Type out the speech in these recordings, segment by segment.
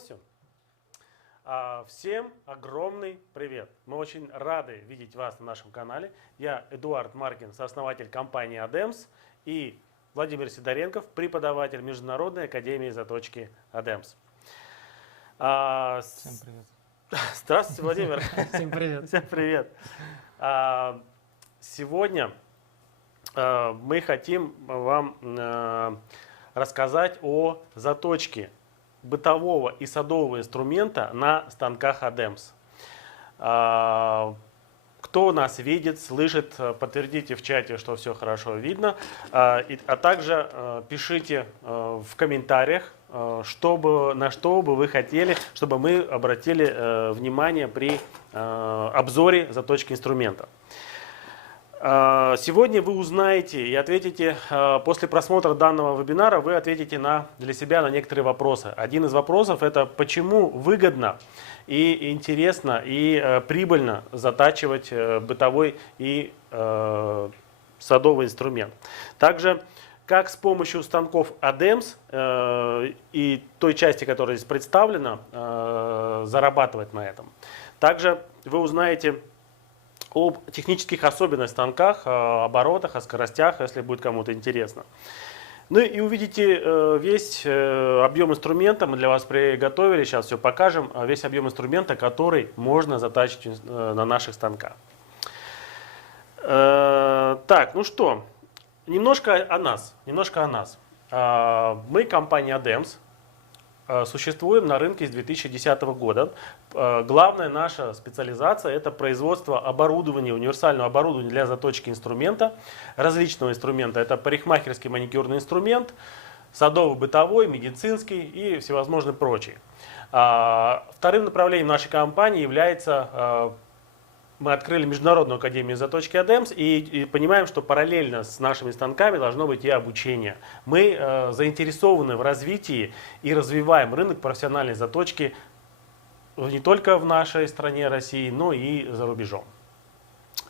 началось. Всем огромный привет! Мы очень рады видеть вас на нашем канале. Я Эдуард Маркин, сооснователь компании ADEMS, и Владимир Сидоренков, преподаватель Международной академии заточки ADEMS. Всем привет. Здравствуйте, Владимир. Всем привет. Всем привет. Сегодня мы хотим вам рассказать о заточке бытового и садового инструмента на станках ADEMS. Кто нас видит, слышит, подтвердите в чате, что все хорошо видно. А также пишите в комментариях, на что бы вы хотели, чтобы мы обратили внимание при обзоре заточки инструмента. Сегодня вы узнаете и ответите, после просмотра данного вебинара, вы ответите для себя на некоторые вопросы. Один из вопросов — это почему выгодно и интересно и прибыльно затачивать бытовой и садовый инструмент. Также, как с помощью станков ADEMS и той части, которая здесь представлена, зарабатывать на этом. Также вы узнаете об технических особенностях станках, оборотах, о скоростях, если будет кому-то интересно. Ну и увидите весь объем инструмента, мы для вас приготовили, сейчас все покажем, весь объем инструмента, который можно затачить на наших станках. Так, ну что, немножко о нас. Мы, компания ADEMS, существуем на рынке с 2010 года. Главная наша специализация — это производство оборудования, универсального оборудования для заточки инструмента, различного инструмента. Это парикмахерский маникюрный инструмент, садовый, бытовой, медицинский и всевозможные прочие. Вторым направлением нашей компании является... Мы открыли Международную академию заточки ADEMS и понимаем, что параллельно с нашими станками должно быть и обучение. Мы заинтересованы в развитии и развиваем рынок профессиональной заточки не только в нашей стране, России, но и за рубежом.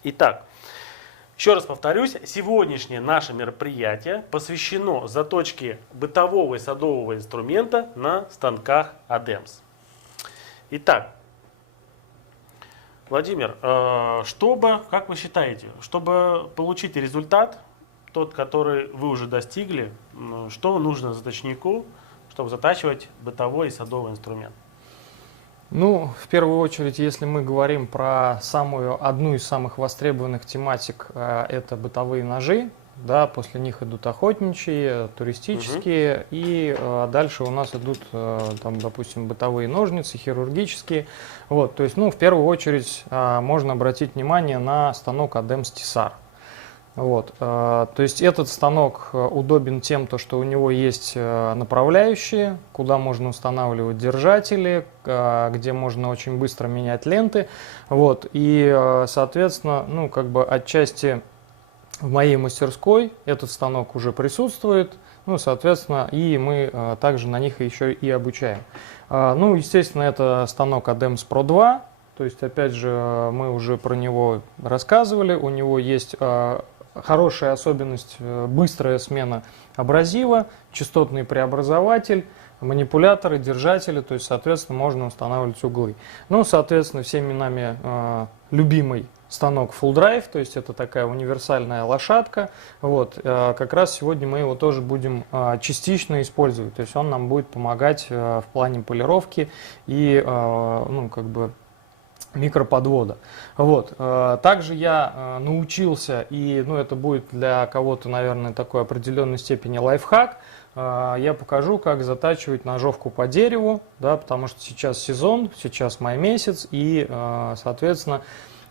Итак, еще раз повторюсь, сегодняшнее наше мероприятие посвящено заточке бытового и садового инструмента на станках ADEMS. Итак, Владимир, как вы считаете, чтобы получить результат, тот, который вы уже достигли, что нужно заточнику, чтобы затачивать бытовой и садовый инструмент? Ну, в первую очередь, если мы говорим про одну из самых востребованных тематик, это бытовые ножи. Да, после них идут охотничьи, туристические, и дальше у нас идут, там, допустим, бытовые ножницы, хирургические. Вот, то есть, в первую очередь можно обратить внимание на станок ADEMS TESAR. Вот, то есть этот станок удобен тем, что у него есть направляющие, куда можно устанавливать держатели, где можно очень быстро менять ленты. Вот, и, соответственно, отчасти в моей мастерской этот станок уже присутствует, соответственно, и мы также на них еще и обучаем. Естественно, это станок ADEMS Pro 2, то есть, опять же, мы уже про него рассказывали, у него есть хорошая особенность — быстрая смена абразива, частотный преобразователь, манипуляторы, держатели, то есть, соответственно, можно устанавливать углы. Соответственно, всеми нами любимый станок Full Drive, то есть это такая универсальная лошадка. Вот, как раз сегодня мы его тоже будем частично использовать, то есть он нам будет помогать в плане полировки и микроподвода. Вот. Также я научился, и это будет для кого-то, наверное, такой определенной степени лайфхак, я покажу, как затачивать ножовку по дереву, да, потому что сейчас сезон, сейчас май месяц, и, соответственно,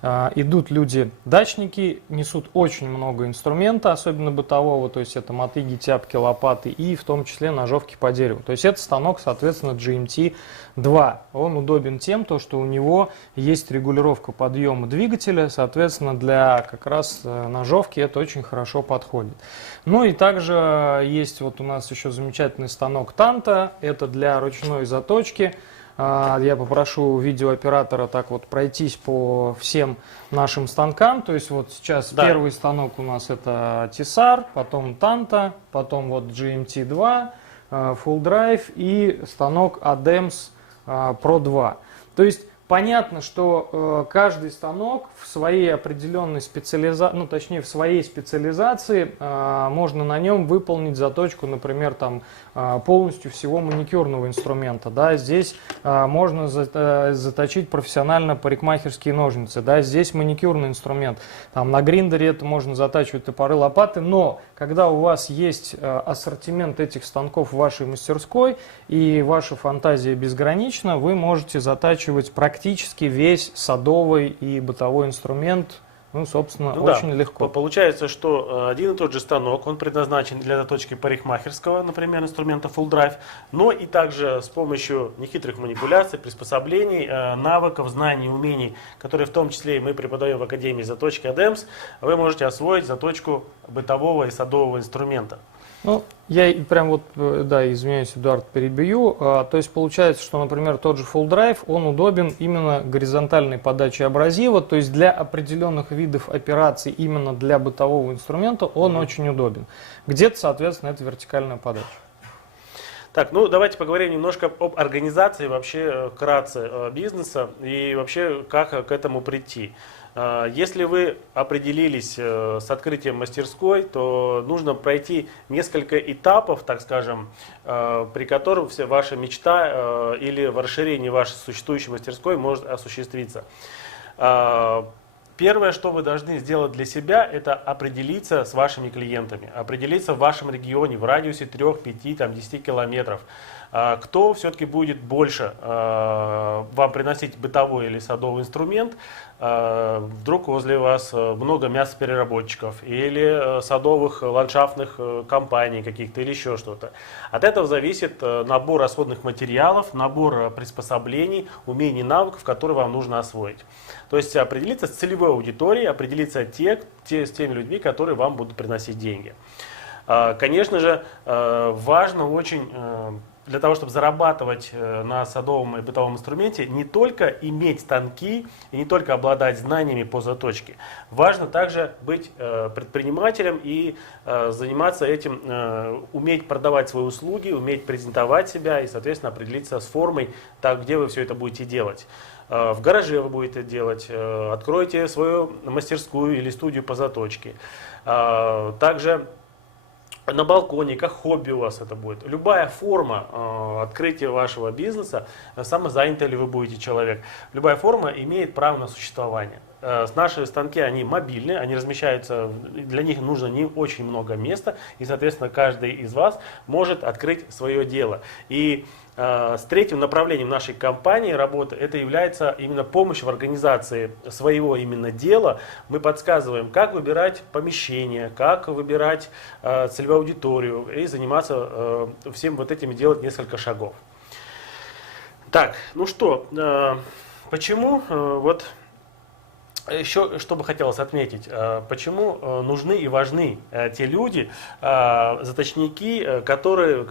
идут люди-дачники, несут очень много инструмента, особенно бытового, то есть это мотыги, тяпки, лопаты и в том числе ножовки по дереву. То есть это станок, соответственно, GMT-2. Он удобен тем, что у него есть регулировка подъема двигателя, соответственно, для как раз ножовки это очень хорошо подходит. И также есть у нас еще замечательный станок Tanto, это для ручной заточки. Я попрошу видеооператора пройтись по всем нашим станкам. То есть сейчас первый станок у нас это TESAR, потом Tanto, потом GMT2, Full Drive и станок ADEMS Pro 2. То есть понятно, что каждый станок в своей определенной специализации, ну точнее в своей специализации, можно на нем выполнить заточку, например, там полностью всего маникюрного инструмента. Да? Здесь можно заточить профессионально парикмахерские ножницы. Да? Здесь маникюрный инструмент. Там, на гриндере это можно затачивать топоры, лопаты. Но когда у вас есть ассортимент этих станков в вашей мастерской и ваша фантазия безгранична, вы можете затачивать практически весь садовый и бытовой инструмент, ну, собственно, очень легко. Получается, что один и тот же станок, он предназначен для заточки парикмахерского, например, инструмента Full Drive, но и также с помощью нехитрых манипуляций, приспособлений, навыков, знаний, умений, которые в том числе и мы преподаем в Академии заточки ADEMS, вы можете освоить заточку бытового и садового инструмента. Ну, я прям вот, да, извиняюсь, Эдуард, перебью. То есть получается, что, например, тот же Full Drive, он удобен именно горизонтальной подачей абразива, то есть для определенных видов операций, именно для бытового инструмента, он очень удобен. Где-то, соответственно, это вертикальная подача. Так, ну давайте поговорим немножко об организации вообще вкратце бизнеса и вообще как к этому прийти. Если вы определились с открытием мастерской, то нужно пройти несколько этапов, так скажем, при которых вся ваша мечта или в расширении вашей существующей мастерской может осуществиться. Первое, что вы должны сделать для себя, это определиться с вашими клиентами, определиться в вашем регионе, в радиусе 3, 5, там, 10 километров. Кто все-таки будет больше вам приносить бытовой или садовый инструмент, вдруг возле вас много мясопереработчиков или садовых ландшафтных компаний каких-то или еще что-то. От этого зависит набор расходных материалов, набор приспособлений, умений, навыков, которые вам нужно освоить. То есть определиться с целевой аудиторией, определиться с теми людьми, которые вам будут приносить деньги. Конечно же, важно очень для того, чтобы зарабатывать на садовом и бытовом инструменте, не только иметь станки и не только обладать знаниями по заточке. Важно также быть предпринимателем и заниматься этим, уметь продавать свои услуги, уметь презентовать себя и, соответственно, определиться с формой, так, где вы все это будете делать. В гараже вы будете делать, откройте свою мастерскую или студию по заточке. Также на балконе, как хобби у вас это будет. Любая форма открытия вашего бизнеса, самозанятый ли вы будете человек, любая форма имеет право на существование. Наши станки, они мобильные, они размещаются, для них нужно не очень много места, и, соответственно, каждый из вас может открыть свое дело. И с третьим направлением нашей компании работы это является именно помощь в организации своего именно дела. Мы подсказываем, как выбирать помещение, как выбирать целевую аудиторию и заниматься всем вот этим и делать несколько шагов. Так, ну что, почему вот еще что бы хотелось отметить, почему нужны и важны те люди, заточники, которых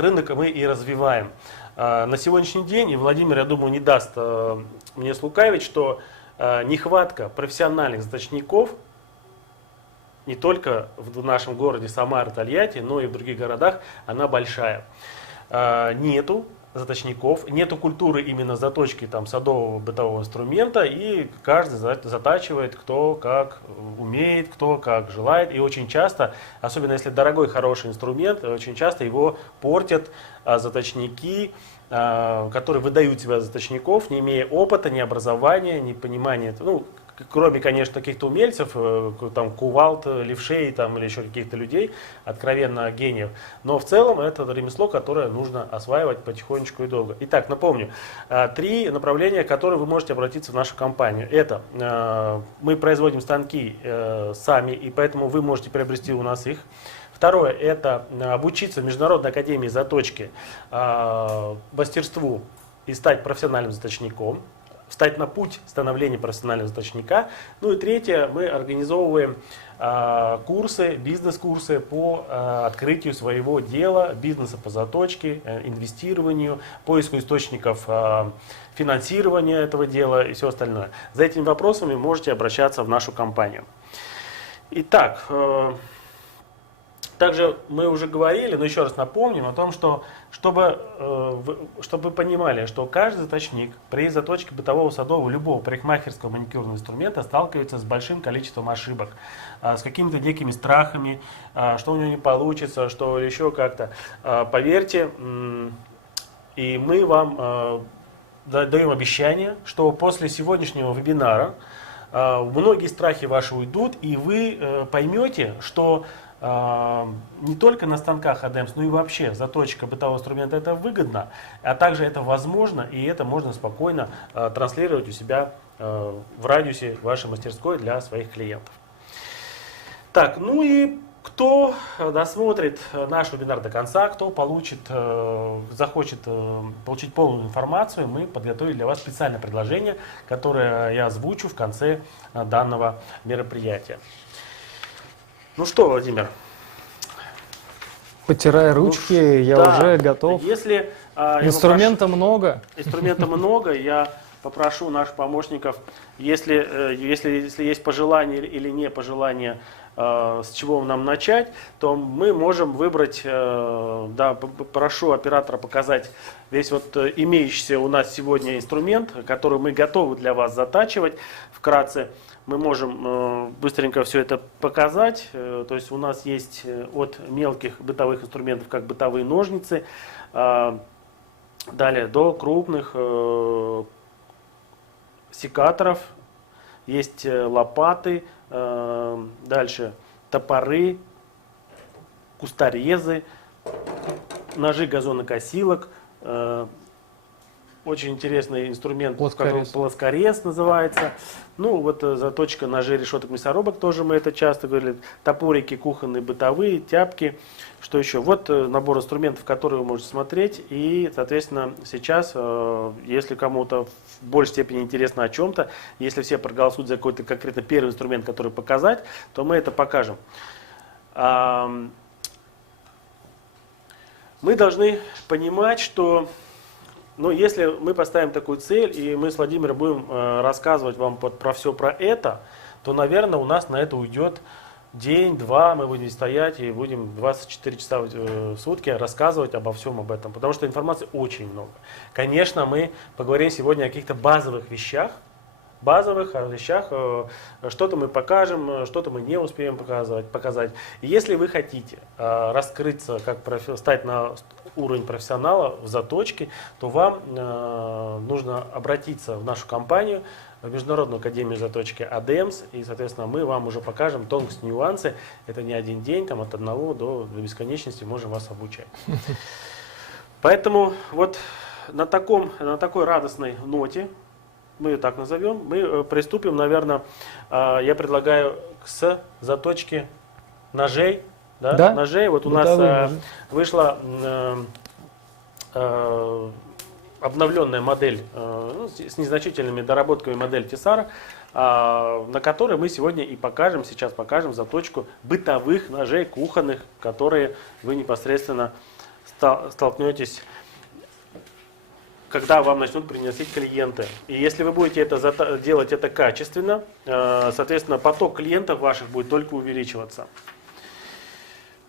рынок мы и развиваем. На сегодняшний день, и Владимир, я думаю, не даст мне слукавить, что нехватка профессиональных заточников не только в нашем городе Самара, Тольятти, но и в других городах, она большая. Нету заточников, нету культуры именно заточки там, садового бытового инструмента, и каждый затачивает кто как умеет, кто как желает, и очень часто, особенно если дорогой хороший инструмент, очень часто его портят заточники, которые выдают себя за заточников, не имея опыта, ни образования, ни понимания, ну, кроме, конечно, каких-то умельцев, там, кувалд, левшей там, или еще каких-то людей, откровенно гениев. Но в целом это ремесло, которое нужно осваивать потихонечку и долго. Итак, напомню, 3 направления, которые вы можете обратиться в нашу компанию. Это мы производим станки сами, и поэтому вы можете приобрести у нас их. Второе, это обучиться в Международной академии заточки мастерству и стать профессиональным заточником. Встать на путь становления профессионального заточника. Ну и третье, мы организовываем курсы, бизнес-курсы по открытию своего дела, бизнеса по заточке, инвестированию, поиску источников финансирования этого дела и все остальное. За этими вопросами можете обращаться в нашу компанию. Итак, Также мы уже говорили, но еще раз напомним о том, что чтобы вы понимали, что каждый заточник при заточке бытового, садового, любого парикмахерского маникюрного инструмента сталкивается с большим количеством ошибок, с какими-то дикими страхами, что у него не получится, что еще как-то. Поверьте, и мы вам даем обещание, что после сегодняшнего вебинара многие страхи ваши уйдут, и вы поймете, что не только на станках ADEMS, но и вообще заточка бытового инструмента это выгодно, а также это возможно, и это можно спокойно транслировать у себя в радиусе вашей мастерской для своих клиентов. Так, ну и кто досмотрит наш вебинар до конца, кто захочет получить полную информацию, мы подготовили для вас специальное предложение, которое я озвучу в конце данного мероприятия. Ну что, Владимир? Потирая ручки, я да, уже готов. Если, инструмента много. Инструмента много, я попрошу наших помощников, если есть пожелания или не пожелания, с чего нам начать, то мы можем выбрать, да, прошу оператора показать весь вот имеющийся у нас сегодня инструмент, который мы готовы для вас затачивать. Вкратце мы можем быстренько все это показать. То есть у нас есть от мелких бытовых инструментов, как бытовые ножницы, далее до крупных секаторов, есть лопаты, дальше топоры, кусторезы, ножи газонокосилок, очень интересный инструмент, плоскорез называется. Ну вот заточка ножей, решеток, мясорубок, тоже мы это часто говорили. Топорики кухонные, бытовые, тяпки. Что еще? Вот набор инструментов, которые вы можете смотреть. И, соответственно, сейчас, если кому-то в большей степени интересно о чем-то, если все проголосуют за какой-то конкретно первый инструмент, который показать, то мы это покажем. Мы должны понимать, что если мы поставим такую цель, и мы с Владимиром будем рассказывать вам про все про это, то, наверное, у нас на это уйдет день-два, мы будем стоять и будем 24 часа в сутки рассказывать обо всем об этом, потому что информации очень много. Конечно, мы поговорим сегодня о каких-то базовых вещах, что-то мы покажем, что-то мы не успеем показать. И если вы хотите раскрыться, стать на уровень профессионала в заточке, то вам нужно обратиться в нашу компанию, в Международную академию заточки ADEMS, и, соответственно, мы вам уже покажем тонкости, нюансы. Это не один день, там, от одного до бесконечности можем вас обучать. Поэтому вот на такой радостной ноте, мы ее так назовем, мы приступим, наверное, я предлагаю к заточке ножей. Да? Ножей. Вот у нас вышла обновленная модель с незначительными доработками, модель Тесара, на которой мы сегодня и сейчас покажем заточку бытовых ножей кухонных, которые вы непосредственно столкнетесь, когда вам начнут приносить клиенты. И если вы будете делать это качественно, соответственно, поток клиентов ваших будет только увеличиваться.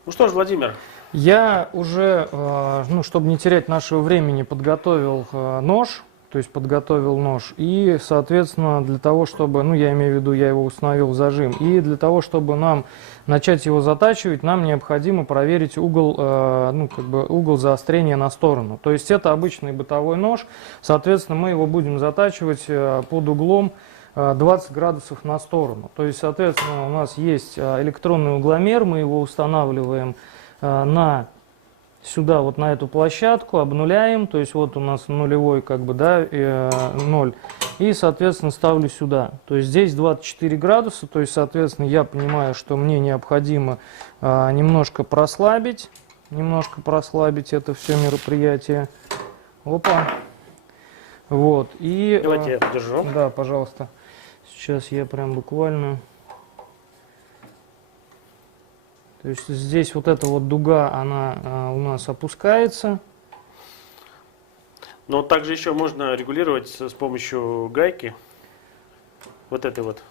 Ну что ж, Владимир. Я уже, чтобы не терять нашего времени, подготовил нож, и, соответственно, для того, чтобы, я имею в виду, я его установил в зажим, и для того, чтобы нам начать его затачивать, нам необходимо проверить угол, угол заострения на сторону. То есть это обычный бытовой нож, соответственно, мы его будем затачивать под углом 20 градусов на сторону. То есть, соответственно, у нас есть электронный угломер, мы его устанавливаем сюда, вот на эту площадку, обнуляем, то есть вот у нас нулевой, 0, и, соответственно, ставлю сюда. То есть здесь 24 градуса, то есть, соответственно, я понимаю, что мне необходимо немножко прослабить это все мероприятие. Опа. Вот, и... Давайте я подержу. Да, пожалуйста. Сейчас я прям буквально... То есть здесь вот эта вот дуга, она у нас опускается. Но также еще можно регулировать с помощью гайки. Вот этой вот.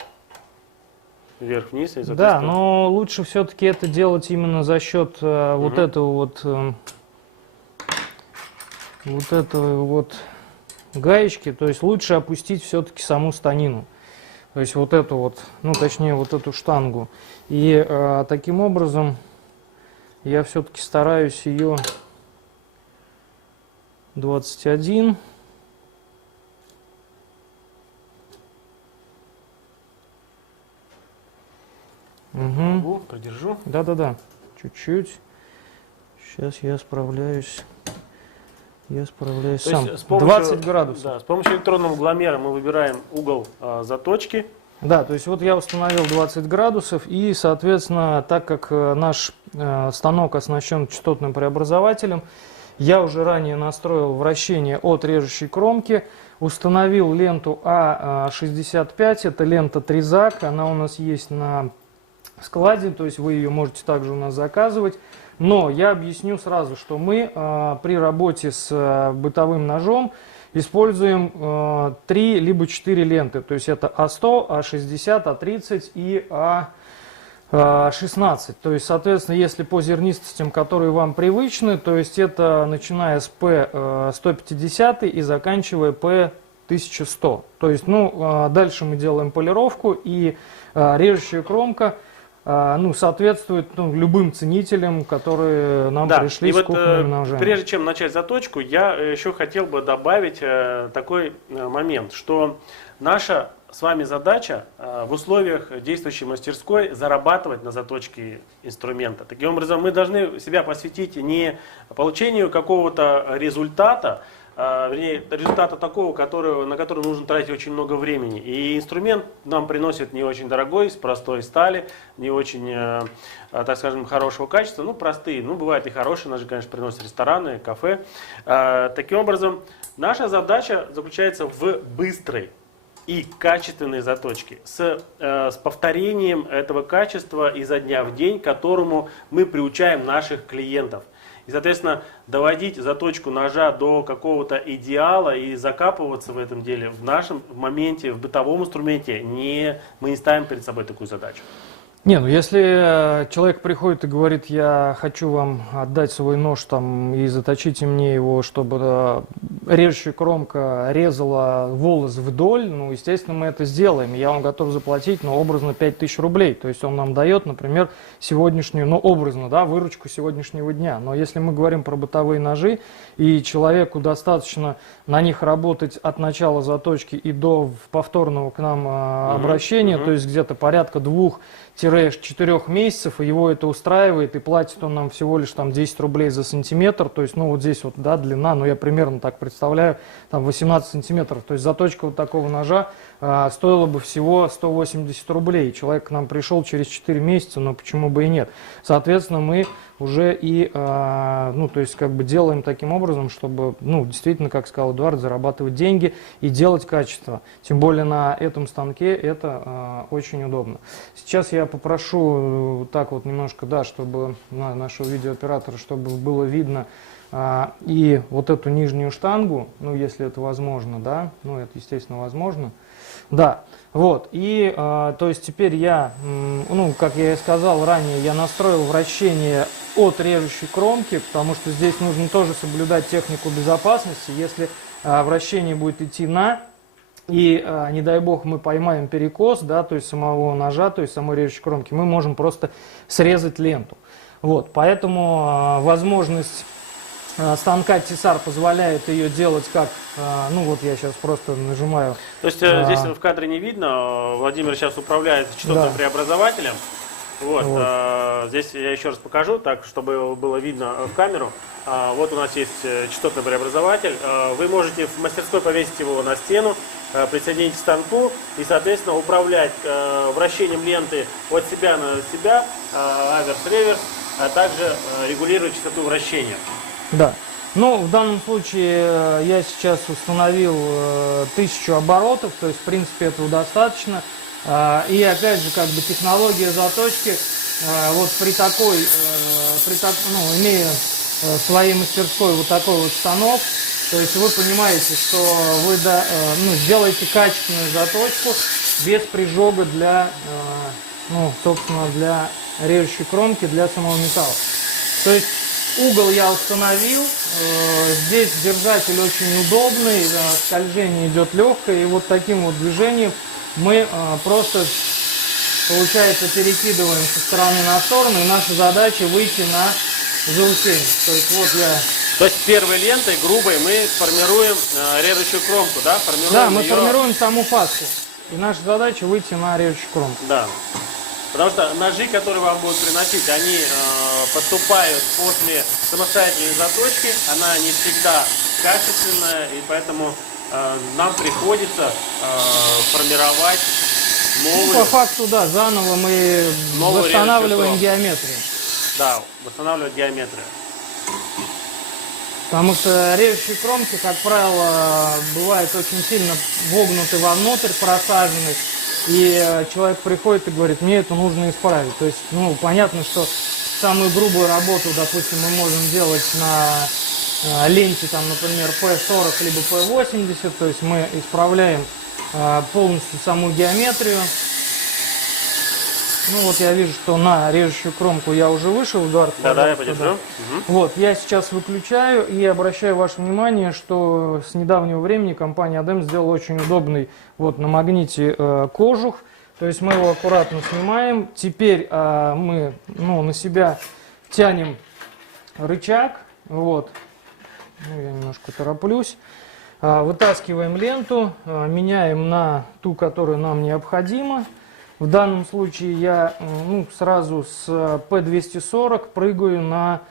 вверх-вниз. И, Да, соответственно, но лучше все-таки это делать именно за счет вот этого вот гаечки. То есть лучше опустить все-таки саму станину. То есть вот эту вот, ну точнее вот эту штангу. И таким образом я все-таки стараюсь ее 21. Угу. Продержу. Да-да-да, чуть-чуть. Сейчас я справляюсь. Я справляюсь То сам. есть с помощью, 20 градусов. Да, с помощью электронного угломера мы выбираем угол заточки. Да, то есть вот я установил 20 градусов, и, соответственно, так как наш станок оснащен частотным преобразователем, я уже ранее настроил вращение от режущей кромки, установил ленту А65, это лента Тризак, она у нас есть на складе, то есть вы ее можете также у нас заказывать. Но я объясню сразу, что мы при работе с бытовым ножом используем 3 либо 4 ленты. То есть это А100, А60, А30 и А16. То есть, соответственно, если по зернистостям, которые вам привычны, то есть это начиная с P150 и заканчивая P1100. То есть, ну, дальше мы делаем полировку, и режущая кромка соответствует любым ценителям, которые нам пришли и с кухонными ножами. Прежде чем начать заточку, я еще хотел бы добавить такой момент, что наша с вами задача в условиях действующей мастерской зарабатывать на заточке инструмента. Таким образом, мы должны себя посвятить не получению какого-то результата, вернее, результата такого, на который нужно тратить очень много времени. И инструмент нам приносит не очень дорогой, из простой стали, не очень, так скажем, хорошего качества, простые. Бывают и хорошие, ножи, конечно, приносят рестораны, кафе. Таким образом, наша задача заключается в быстрой и качественной заточке, с повторением этого качества изо дня в день, к которому мы приучаем наших клиентов. И, соответственно, доводить заточку ножа до какого-то идеала и закапываться в этом деле в нашем моменте, в бытовом инструменте, мы не ставим перед собой такую задачу. Если человек приходит и говорит, я хочу вам отдать свой нож и заточите мне его, чтобы режущая кромка резала волос вдоль, естественно, мы это сделаем. Я вам готов заплатить, образно 5000 рублей. То есть он нам дает, например, сегодняшнюю, образно, выручку сегодняшнего дня. Но если мы говорим про бытовые ножи, и человеку достаточно на них работать от начала заточки и до повторного к нам обращения, то есть где-то порядка 2-4 месяцев, и его это устраивает, и платит он нам всего лишь 10 рублей за сантиметр, то есть, вот здесь длина, я примерно так представляю, 18 сантиметров, то есть заточка вот такого ножа стоила бы всего 180 рублей. Человек к нам пришел через 4 месяца, но почему бы и нет. Соответственно, мы уже и, делаем таким образом, чтобы, действительно, как сказал Эдуард, зарабатывать деньги и делать качество. Тем более на этом станке это очень удобно. Сейчас я попрошу так немножко, чтобы нашего видеооператора, чтобы было видно и вот эту нижнюю штангу, если это возможно, это, естественно, возможно. Да, и то есть теперь я, как я и сказал ранее, я настроил вращение от режущей кромки, потому что здесь нужно тоже соблюдать технику безопасности. Если вращение будет идти и, не дай бог, мы поймаем перекос, то есть самого ножа, то есть самой режущей кромки, мы можем просто срезать ленту. Поэтому возможность станка Тесар позволяет ее делать как, я сейчас просто нажимаю. То есть здесь в кадре не видно, Владимир сейчас управляет частотным преобразователем. Здесь я еще раз покажу, так, чтобы было видно в камеру. Вот у нас есть частотный преобразователь. Вы можете в мастерской повесить его на стену, присоединить к станку и, соответственно, управлять вращением ленты от себя на себя, аверс-реверс, а также регулировать частоту вращения. Да. В данном случае я сейчас установил 1000 оборотов, то есть, в принципе, этого достаточно. И опять же, технология заточки, при такой, имея в своей мастерской такой станок, то есть вы понимаете, что вы сделаете качественную заточку без прижога ну, собственно, для режущей кромки, для самого металла. То есть угол я установил, здесь держатель очень удобный, скольжение идет легкое, и вот таким вот движением мы просто, получается, перекидываем со стороны на сторону, и наша задача выйти на заусенец. То есть вот я... То есть первой лентой, грубой, мы формируем режущую кромку, да? Да, мы её... формируем саму фаску. И наша задача выйти на режущую кромку. Да. Потому что ножи, которые вам будут приносить, они поступают после самостоятельной заточки. Она не всегда качественная, и поэтому нам приходится формировать новые... Ну, по факту, да, заново мы Новую восстанавливаем режущую геометрию. Да, восстанавливать геометрию. Потому что режущие кромки, как правило, бывают очень сильно вогнуты вовнутрь, просажены. И человек приходит и говорит, мне это нужно исправить. То есть, ну, понятно, что самую грубую работу, допустим, мы можем делать на ленте, там, например, P40 либо P80. То есть мы исправляем полностью саму геометрию. Ну вот я вижу, что на режущую кромку я уже вышел, Эдуард. Да, я подержу. Да. Угу. Вот, я сейчас выключаю и обращаю ваше внимание, что с недавнего времени компания ADEM сделала очень удобный вот на магните кожух. То есть мы его аккуратно снимаем. Теперь мы на себя тянем рычаг. Вот. Ну, я немножко тороплюсь. Вытаскиваем ленту, меняем на ту, которая нам необходима. В данном случае я сразу с P240 прыгаю на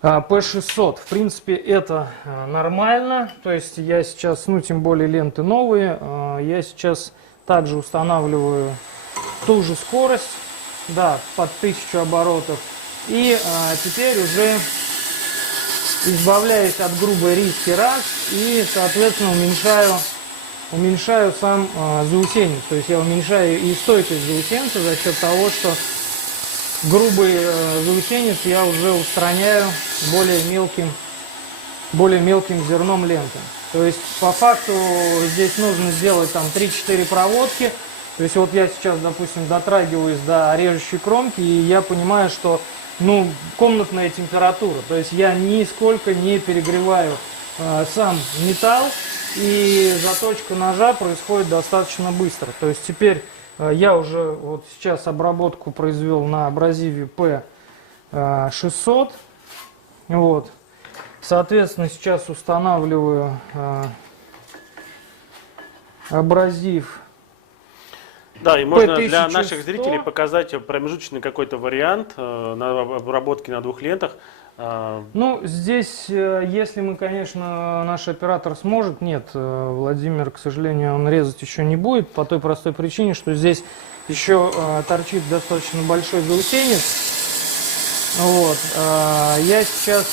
P600. В принципе, это нормально. То есть я сейчас, тем более ленты новые, я сейчас также устанавливаю ту же скорость, да, под 1000 оборотов. И теперь уже избавляюсь от грубой риски раз и, соответственно, уменьшаю сам заусенец. То есть я уменьшаю и стойкость заусенца за счет того, что грубый заусенец я уже устраняю более мелким зерном ленты. То есть по факту здесь нужно сделать там 3-4 проводки. То есть вот я сейчас, допустим, дотрагиваюсь до режущей кромки, и я понимаю, что комнатная температура. То есть я нисколько не перегреваю сам металл. И заточка ножа происходит достаточно быстро. То есть теперь я уже вот сейчас обработку произвел на абразиве P600. Вот. Соответственно, сейчас устанавливаю абразив. Да, и можно P1100. для наших зрителей показать промежуточный какой-то вариант на обработке на двух лентах. Здесь, если мы, конечно, наш оператор сможет, нет, Владимир, к сожалению, он резать еще не будет, по той простой причине, что здесь еще торчит достаточно большой заусенец. Вот. Я сейчас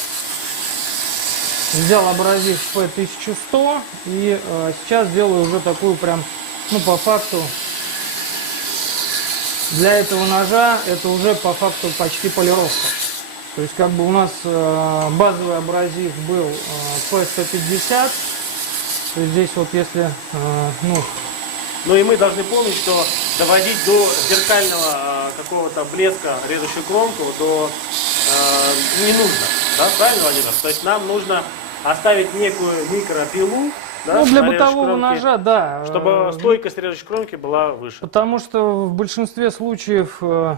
взял абразив P1100 и сейчас делаю уже такую прям, по факту, для этого ножа это уже по факту почти полировка. То есть как бы у нас базовый абразив был P150, то есть здесь вот если, и мы должны помнить, что доводить до зеркального какого-то блеска режущую кромку не нужно, да, правильно, Владимир? То есть нам нужно оставить некую микропилу, да, для бытового ножа, да. Чтобы стойкость режущей кромки была выше. Потому что в большинстве случаев, в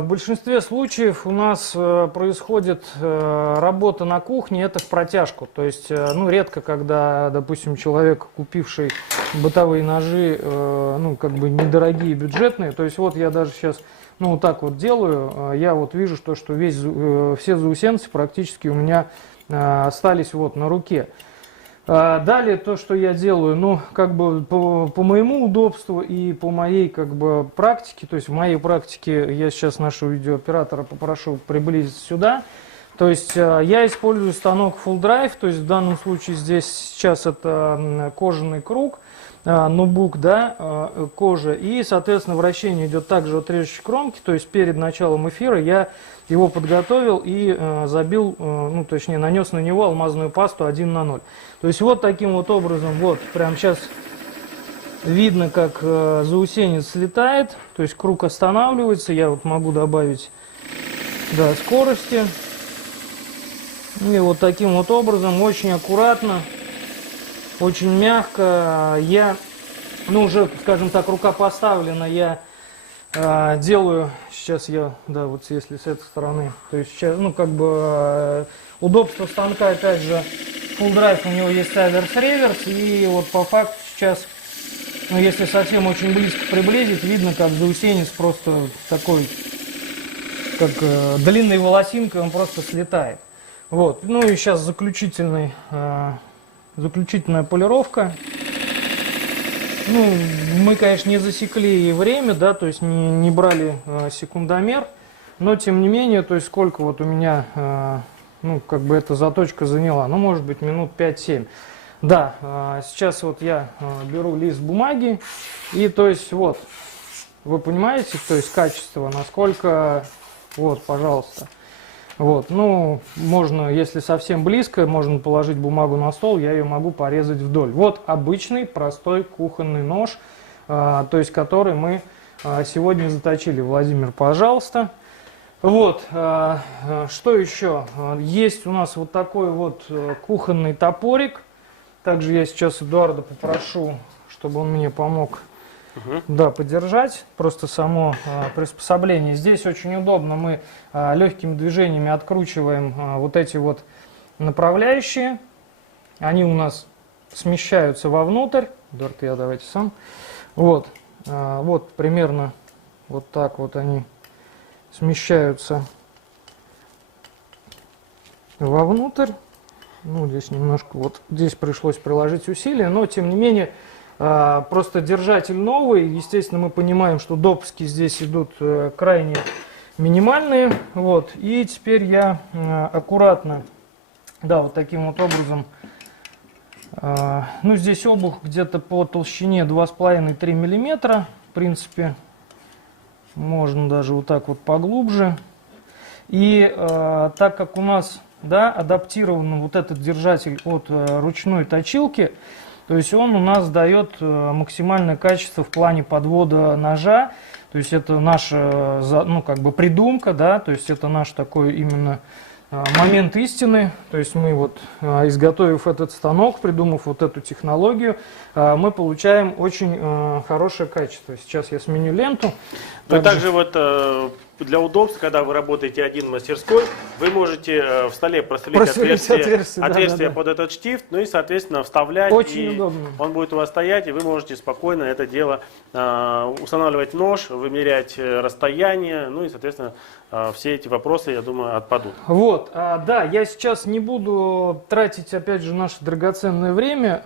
большинстве случаев у нас происходит работа на кухне, это в протяжку. То есть, редко, когда, допустим, человек, купивший бытовые ножи, недорогие, бюджетные. То есть, вот я даже сейчас, вот так вот делаю, я вот вижу, что все заусенцы практически у меня остались вот на руке. Далее то, что я делаю, по моему удобству и по моей практике, то есть в моей практике я сейчас нашего видеооператора попрошу приблизиться сюда. То есть я использую станок Full Drive, то есть в данном случае здесь сейчас это кожаный круг, ноутбук, да, кожа, и, соответственно, вращение идет также от режущей кромки, то есть перед началом эфира я его подготовил и забил, нанес на него алмазную пасту 1:0. То есть вот таким вот образом, вот прямо сейчас Видно, как заусенец слетает, то есть круг останавливается. Я вот могу добавить, да, скорости. И вот таким вот образом, очень аккуратно, очень мягко. Я, ну уже, скажем так, рука поставлена, я делаю, сейчас я, да, вот если с этой стороны, то есть сейчас, ну как бы удобство станка, опять же, full drive, у него есть аверс-реверс, и вот по факту сейчас, ну если совсем очень близко приблизить, видно, как заусенец просто такой, как длинной волосинкой, он просто слетает. Вот, ну и сейчас заключительная полировка. Ну, мы, конечно, не засекли время, да, то есть не брали секундомер, но тем не менее, то есть сколько вот у меня, ну, как бы эта заточка заняла, ну, может быть, минут 5-7. Да, сейчас вот я беру лист бумаги, и то есть вот, вы понимаете, то есть качество, насколько, вот, пожалуйста. Вот, ну, можно, если совсем близко, можно положить бумагу на стол, я ее могу порезать вдоль. Вот обычный, простой кухонный нож, то есть который мы сегодня заточили. Владимир, пожалуйста. Вот, что еще? Есть у нас вот такой вот кухонный топорик. Также я сейчас Эдуарда попрошу, чтобы он мне помог. Да, подержать, просто само приспособление. Здесь очень удобно, мы легкими движениями откручиваем вот эти вот направляющие. Они у нас смещаются вовнутрь. Эдуард, я давайте сам. Вот, вот примерно вот так вот они смещаются вовнутрь. Ну, здесь немножко, вот здесь пришлось приложить усилия, но тем не менее... Просто держатель новый, естественно, мы понимаем, что допуски здесь идут крайне минимальные, вот, и теперь я аккуратно, да, вот таким вот образом, ну, здесь обух где-то по толщине 2,5-3 миллиметра, в принципе, можно даже вот так вот поглубже, и так как у нас, да, адаптирован вот этот держатель от ручной точилки, то есть он у нас дает максимальное качество в плане подвода ножа. То есть это наша, ну, как бы придумка, да, то есть это наш такой именно момент истины. То есть мы вот, изготовив этот станок, придумав вот эту технологию, мы получаем очень хорошее качество. Сейчас я сменю ленту. Ну, также вот для удобства, когда вы работаете один в мастерской, вы можете в столе просверлить отверстие под этот штифт, ну и, соответственно, вставлять. Очень удобно. Он будет у вас стоять, и вы можете спокойно это дело устанавливать нож, вымерять расстояние, ну и, соответственно, все эти вопросы, я думаю, отпадут. Вот, да, я сейчас не буду тратить, опять же, наше драгоценное время,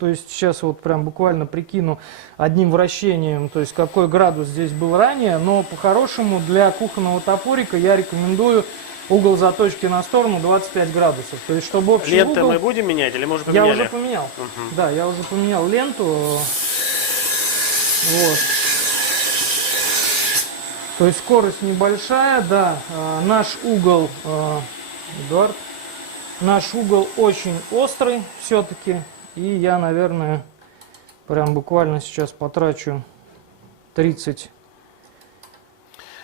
то есть сейчас вот прям буквально прикину одним вращением, то есть какой градус здесь был ранее, но по-хорошему для кухонного топорика я рекомендую угол заточки на сторону 25 градусов, то есть чтобы общий Ленты угол... мы будем менять или может поменяли? Я уже поменял, да, я уже поменял ленту, вот. То есть скорость небольшая, да, наш угол, Эдуард, наш угол очень острый все-таки, и я, наверное, прям буквально сейчас потрачу 30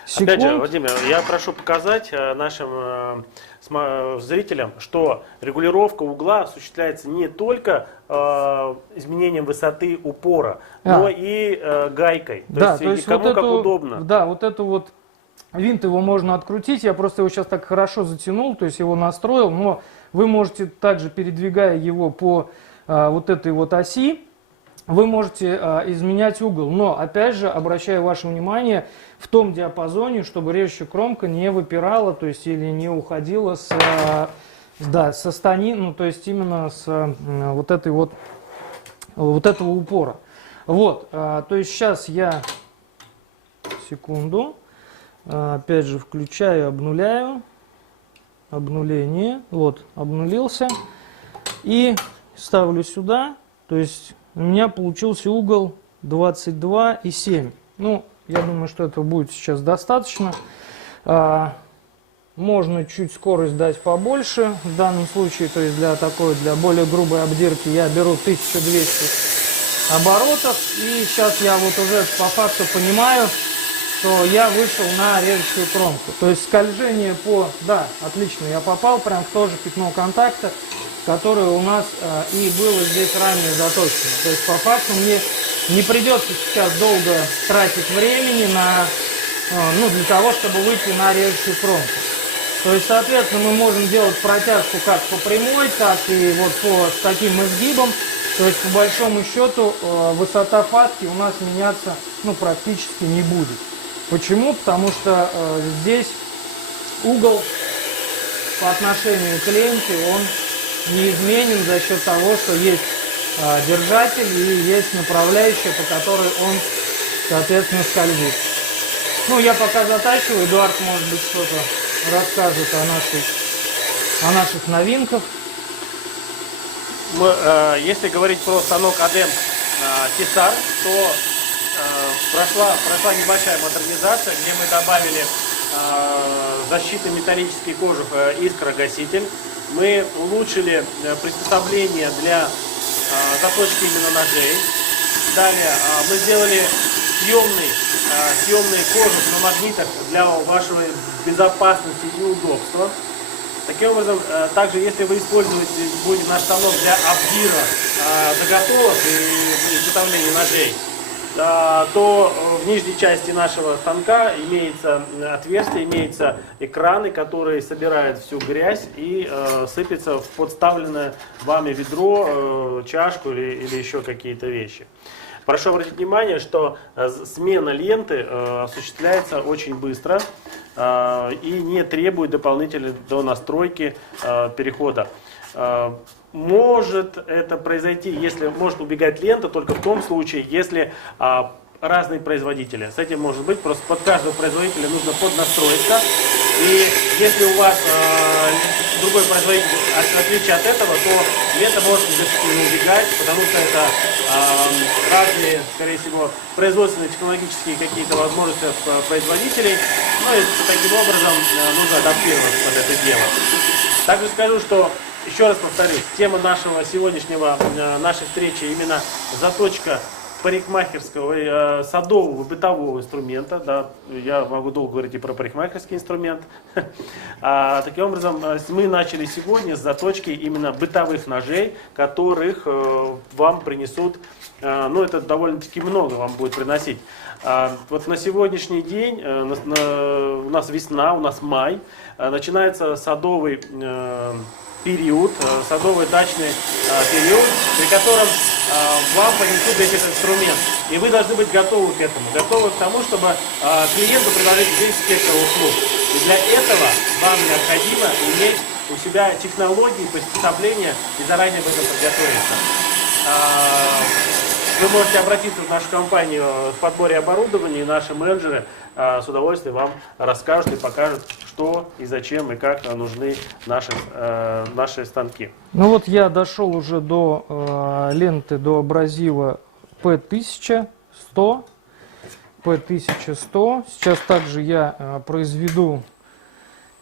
секунд. Опять же, Владимир, я прошу показать нашим зрителям, что регулировка угла осуществляется не только изменением высоты упора, но и гайкой. То есть кому вот как удобно. Да, вот это вот винт, его можно открутить. Я просто его сейчас так хорошо затянул, то есть его настроил, но вы можете также, передвигая его по вот этой вот оси, вы можете изменять угол, но опять же обращаю ваше внимание в том диапазоне, чтобы режущая кромка не выпирала, то есть или не уходила с, да, со станины, ну то есть именно с вот этой вот этого упора. Вот, то есть сейчас я, секунду, опять же включаю, обнуляю, обнуление, вот, обнулился и ставлю сюда, то есть у меня получился угол 22,7. Ну, я думаю, что этого будет сейчас достаточно. Можно чуть скорость дать побольше. В данном случае, то есть для такой, для более грубой обдирки я беру 1200 оборотов. И сейчас я вот уже по факту понимаю, что я вышел на режущую кромку. То есть скольжение по... Да, отлично, я попал прям в то же пятно контакта, которое у нас и было здесь ранее заточено. То есть по факту мне не придется сейчас долго тратить времени на, ну, для того, чтобы выйти на режущую кромку. То есть, соответственно, мы можем делать протяжку как по прямой, так и вот с таким изгибом. То есть, по большому счету, высота фаски у нас меняться, ну, практически не будет. Почему? Потому что здесь угол по отношению к ленте, он неизменен за счет того, что есть держатель и есть направляющая, по которой он, соответственно, скользит. Ну, я пока затачиваю, Эдуард, может быть, что-то расскажет о наших новинках. Если говорить про станок ADEM Тесар, то прошла небольшая модернизация, где мы добавили защитный металлический кожух искрогаситель. Мы улучшили приспособление для заточки именно ножей. Далее мы сделали съемный кожух на магнитах для вашей безопасности и удобства. Таким образом, также если вы использовать будете наш станок для обдира заготовок и изготовления ножей, то в нижней части нашего станка имеется отверстие, имеются экраны, которые собирают всю грязь и сыпятся в подставленное вами ведро, чашку или еще какие-то вещи. Прошу обратить внимание, что смена ленты осуществляется очень быстро и не требует дополнительной до настройки перехода. Может это произойти, может убегать лента только в том случае, если разные производители. С этим может быть, просто под каждого производителя нужно поднастроиться. И если у вас другой производитель, в отличие от этого, то лента может не убегать, потому что это разные, скорее всего, производственные, технологические какие-то возможности производителей. Ну и таким образом нужно адаптироваться под это дело. Также скажу, что, еще раз повторюсь, тема нашей встречи именно заточка парикмахерского, садового, бытового инструмента. Да, я могу долго говорить и про парикмахерский инструмент. Таким образом, мы начали сегодня с заточки именно бытовых ножей, которых вам принесут, ну это довольно-таки много вам будет приносить. Вот на сегодняшний день, у нас весна, у нас май, начинается садовый период, садовый дачный период, при котором вам принесут этот инструмент. И вы должны быть готовы к этому, готовы к тому, чтобы клиенту предложить весь спектр услуг. И для этого вам необходимо иметь у себя технологии, приспособления и заранее в этом подготовиться. Вы можете обратиться в нашу компанию в подборе оборудования, и наши менеджеры с удовольствием вам расскажут и покажут, что и зачем и как нужны наши станки. Ну вот я дошел уже до ленты, до абразива P1100. P1100. Сейчас также я произведу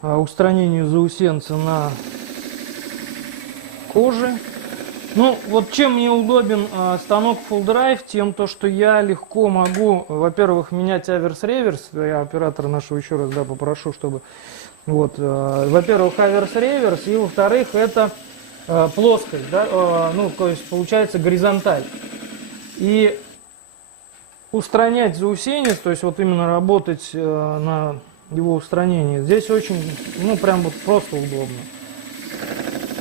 устранение заусенца на коже. Ну, вот чем мне удобен станок Full Drive, тем то, что я легко могу, во-первых, менять аверс-реверс. Я оператора нашего еще раз попрошу, чтобы... Вот, во-первых, аверс-реверс, и во-вторых, это плоскость, да, ну, то есть получается горизонталь. И устранять заусенец, то есть вот именно работать на его устранении, здесь очень, ну, прям вот просто удобно.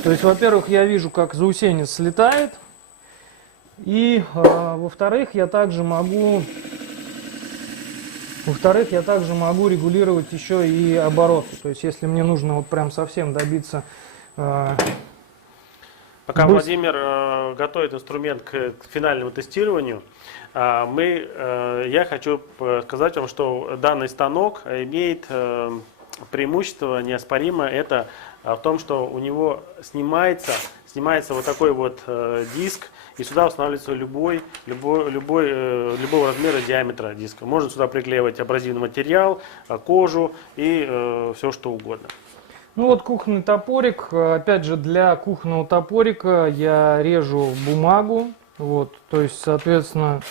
То есть, во-первых, я вижу, как заусенец слетает, и, во-вторых, я также могу регулировать еще и обороты. То есть, если мне нужно вот прям совсем добиться... Пока Владимир готовит инструмент к финальному тестированию, я хочу сказать вам, что данный станок имеет преимущество неоспоримое, это в том, что у него снимается вот такой вот диск, и сюда устанавливается любого размера диаметра диска. Можно сюда приклеивать абразивный материал, кожу и все что угодно. Ну вот кухонный топорик. Опять же, для кухонного топорика я режу бумагу Вот, то есть, соответственно,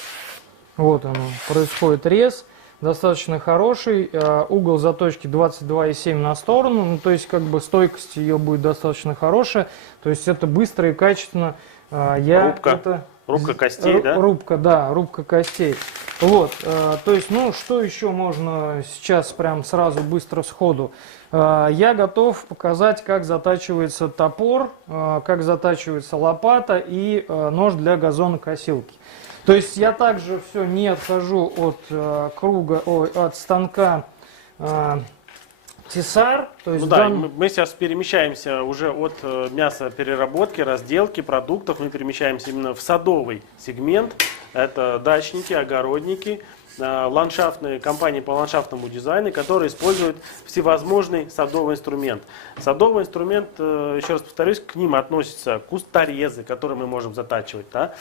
вот оно, происходит рез. Достаточно хороший. Угол заточки 22,7 на сторону. Ну, то есть, как бы стойкость ее будет достаточно хорошая. То есть, это быстро и качественно. Рубка костей, да? Рубка, да, рубка костей. Вот, то есть, ну, что еще можно сейчас прям сразу быстро сходу? Я готов показать, как затачивается топор, как затачивается лопата и нож для газонокосилки. То есть я также все не отхожу от от станка Тесар. То есть Ну да, мы сейчас перемещаемся уже от мясопереработки, разделки продуктов, мы перемещаемся именно в садовый сегмент. Это дачники, огородники, ландшафтные компании по ландшафтному дизайну, которые используют всевозможный садовый инструмент. Садовый инструмент, еще раз повторюсь, к ним относятся кусторезы, которые мы можем затачивать. Да?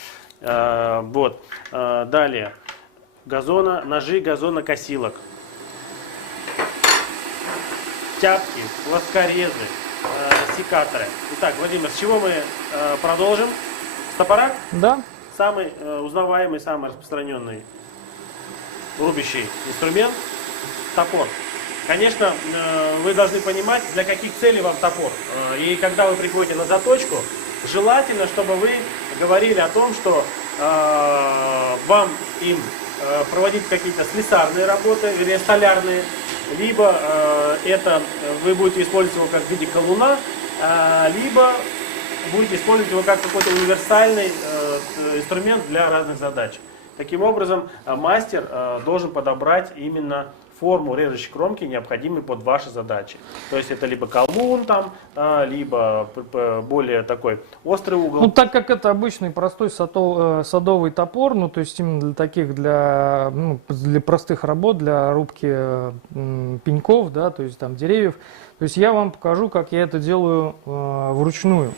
Вот. Далее. Ножи газонокосилок. Тяпки, плоскорезы, секаторы. Итак, Владимир, с чего мы продолжим? С топора? Да. Самый узнаваемый, самый распространенный рубящий инструмент – топор. Конечно, вы должны понимать, для каких целей вам топор. И когда вы приходите на заточку, желательно, чтобы вы говорили о том, что вам им проводить какие-то слесарные работы или столярные, либо это вы будете использовать его как в виде колуна, либо будете использовать его как какой-то универсальный инструмент для разных задач. Таким образом, мастер должен подобрать именно форму режущей кромки, необходимой под ваши задачи. То есть это либо колун, там, либо более такой острый угол. Ну, так как это обычный простой садовый топор, ну, то есть именно для простых работ, для рубки пеньков, да, то есть там деревьев, то есть я вам покажу, как я это делаю вручную.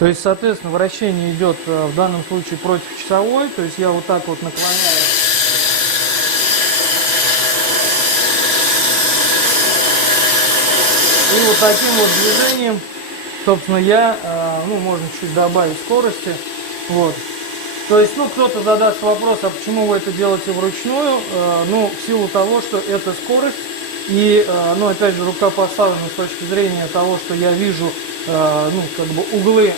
То есть, соответственно, вращение идет в данном случае против часовой, то есть я вот так вот наклоняю. И вот таким вот движением, собственно, можно чуть добавить скорости. Вот. То есть, кто-то задаст вопрос, а почему вы это делаете вручную? В силу того, что это скорость. И, опять же, рука поставлена с точки зрения того, что я вижу, углы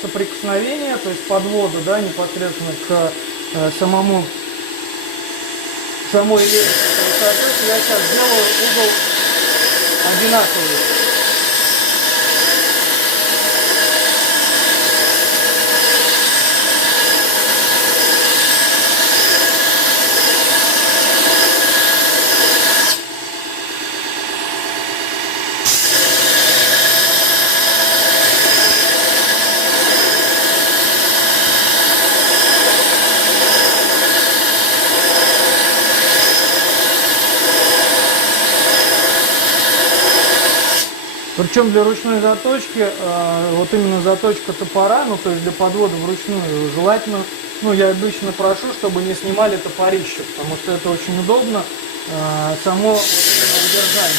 соприкосновения, то есть подвода, да, непосредственно к самой лестнице. Соответственно, я сейчас делаю угол одинаковый. Причем для ручной заточки, вот именно заточка топора, то есть для подвода вручную, желательно, я обычно прошу, чтобы не снимали топорище, потому что это очень удобно, само вот именно удержание.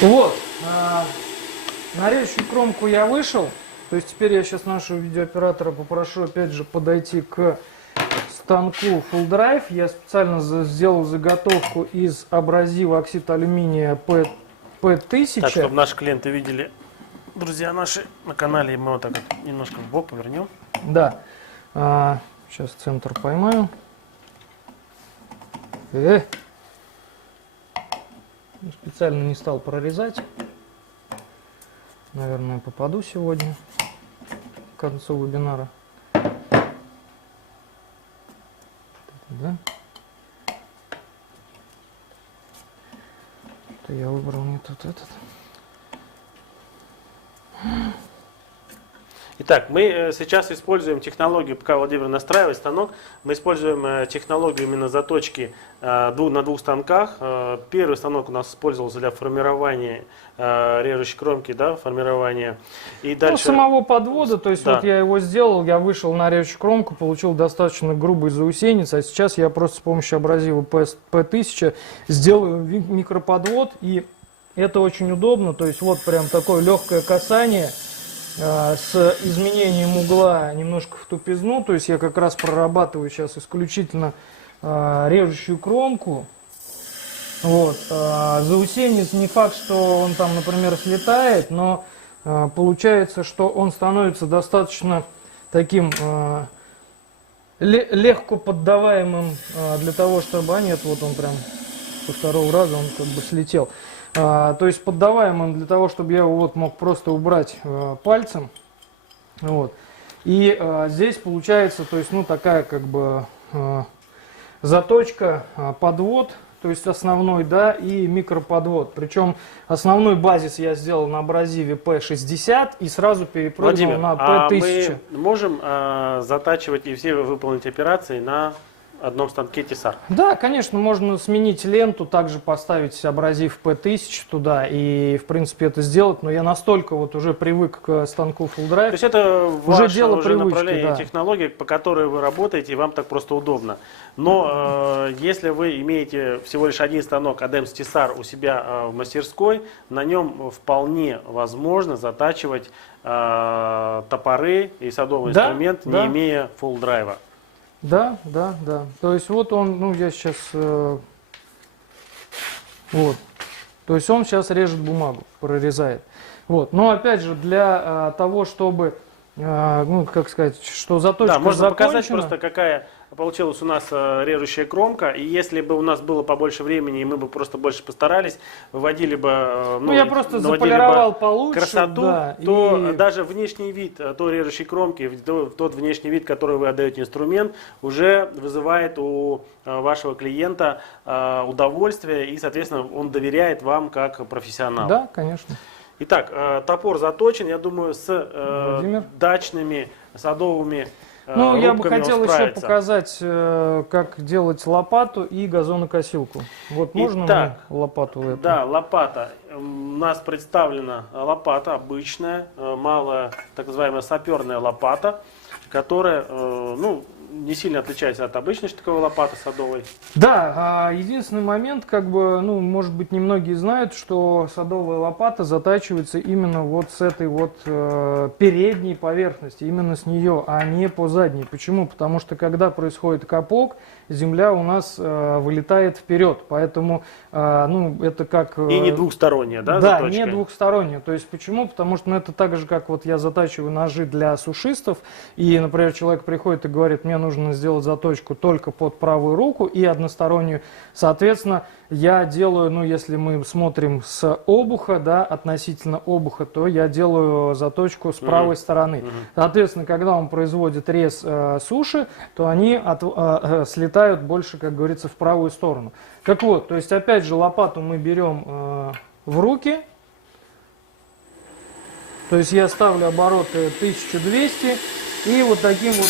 Вот, на режущую кромку я вышел, то есть теперь я сейчас нашего видеооператора попрошу опять же подойти к станку Full Drive. Я специально сделал заготовку из абразива оксид алюминия P1000. Так, чтобы наши клиенты видели, друзья наши на канале, мы вот так вот немножко в бок повернем. Да, сейчас центр поймаю. Специально не стал прорезать. Наверное, попаду сегодня к концу вебинара. Да? Что я выбрал не тут этот. Итак, мы сейчас используем технологию, пока Владимир настраивает станок, мы используем технологию именно заточки на двух станках. Первый станок у нас использовался для формирования режущей кромки, да, формирования. И дальше... самого подвода, то есть Да. вот я его сделал, я вышел на режущую кромку, получил достаточно грубый заусенец, а сейчас я просто с помощью абразива P1000 сделаю микроподвод, и это очень удобно, то есть вот прям такое легкое касание с изменением угла немножко в тупизну, то есть я как раз прорабатываю сейчас исключительно режущую кромку. Вот. Заусенец не факт, что он там, например, слетает, но получается, что он становится достаточно таким легко поддаваемым для того, чтобы... А нет, вот он прям со второго раза он как бы слетел. То есть поддаваемым для того, чтобы я его вот мог просто убрать пальцем. Вот. И здесь получается, то есть, ну, такая как бы заточка, подвод, то есть основной, да, и микроподвод. Причем основной базис я сделал на абразиве P60 и сразу перепрыгнул Владимир, на а P1000. мы можем затачивать и все выполнить операции на одном станке Тесар? Да, конечно, можно сменить ленту, также поставить абразив P1000 туда и, в принципе, это сделать, но я настолько вот уже привык к станку Full Drive. То есть это Уже ваше дело уже привычки, направление, да. технология, по которой вы работаете, и вам так просто удобно. Но если вы имеете всего лишь один станок ADEMS Tessar у себя в мастерской, на нем вполне возможно затачивать топоры и садовый Да, инструмент, да. не имея Full Drive. Да, да, да. То есть вот он, ну я сейчас, вот. То есть он сейчас режет бумагу, прорезает. Вот. Но опять же, для того, чтобы, ну как сказать, что заточка Да, можно показать закончена. просто, какая получилась у нас режущая кромка. И если бы у нас было побольше времени, и мы бы просто больше постарались, выводили бы, Ну, я просто наводили заполировал бы получше, красоту, да, то и- даже внешний вид той режущей кромки, тот внешний вид, который вы отдаете инструмент, уже вызывает у вашего клиента удовольствие, и, соответственно, он доверяет вам как профессионалу. Да, конечно. Итак, топор заточен, я думаю, с Владимир? дачными, садовыми Ну, я бы рубками он хотел еще справится. показать, как делать лопату и газонокосилку. Вот можно Итак, мне лопату эту? Да, лопата. У нас представлена лопата обычная, малая, так называемая саперная лопата, которая, ну, не сильно отличается от обычной штыковой лопаты садовой. Да, единственный момент, как бы, ну, может быть, немногие знают, что садовая лопата затачивается именно вот с этой вот передней поверхности, именно с нее, а не по задней. Почему? Потому что когда происходит капок, земля у нас вылетает вперед, поэтому, ну, это как... И не двухсторонняя, да, Да, заточка? не двухсторонняя. То есть почему? Потому что, ну, это так же, как вот я затачиваю ножи для сушистов, и, например, человек приходит и говорит, мне нужно сделать заточку только под правую руку и одностороннюю. Соответственно, я делаю, ну, если мы смотрим с обуха, да, относительно обуха, то я делаю заточку с правой стороны. Соответственно, когда он производит рез суши, то они слетают больше, как говорится, в правую сторону. Так вот, то есть, опять же, лопату мы берем в руки. То есть я ставлю обороты 1200 и вот таким вот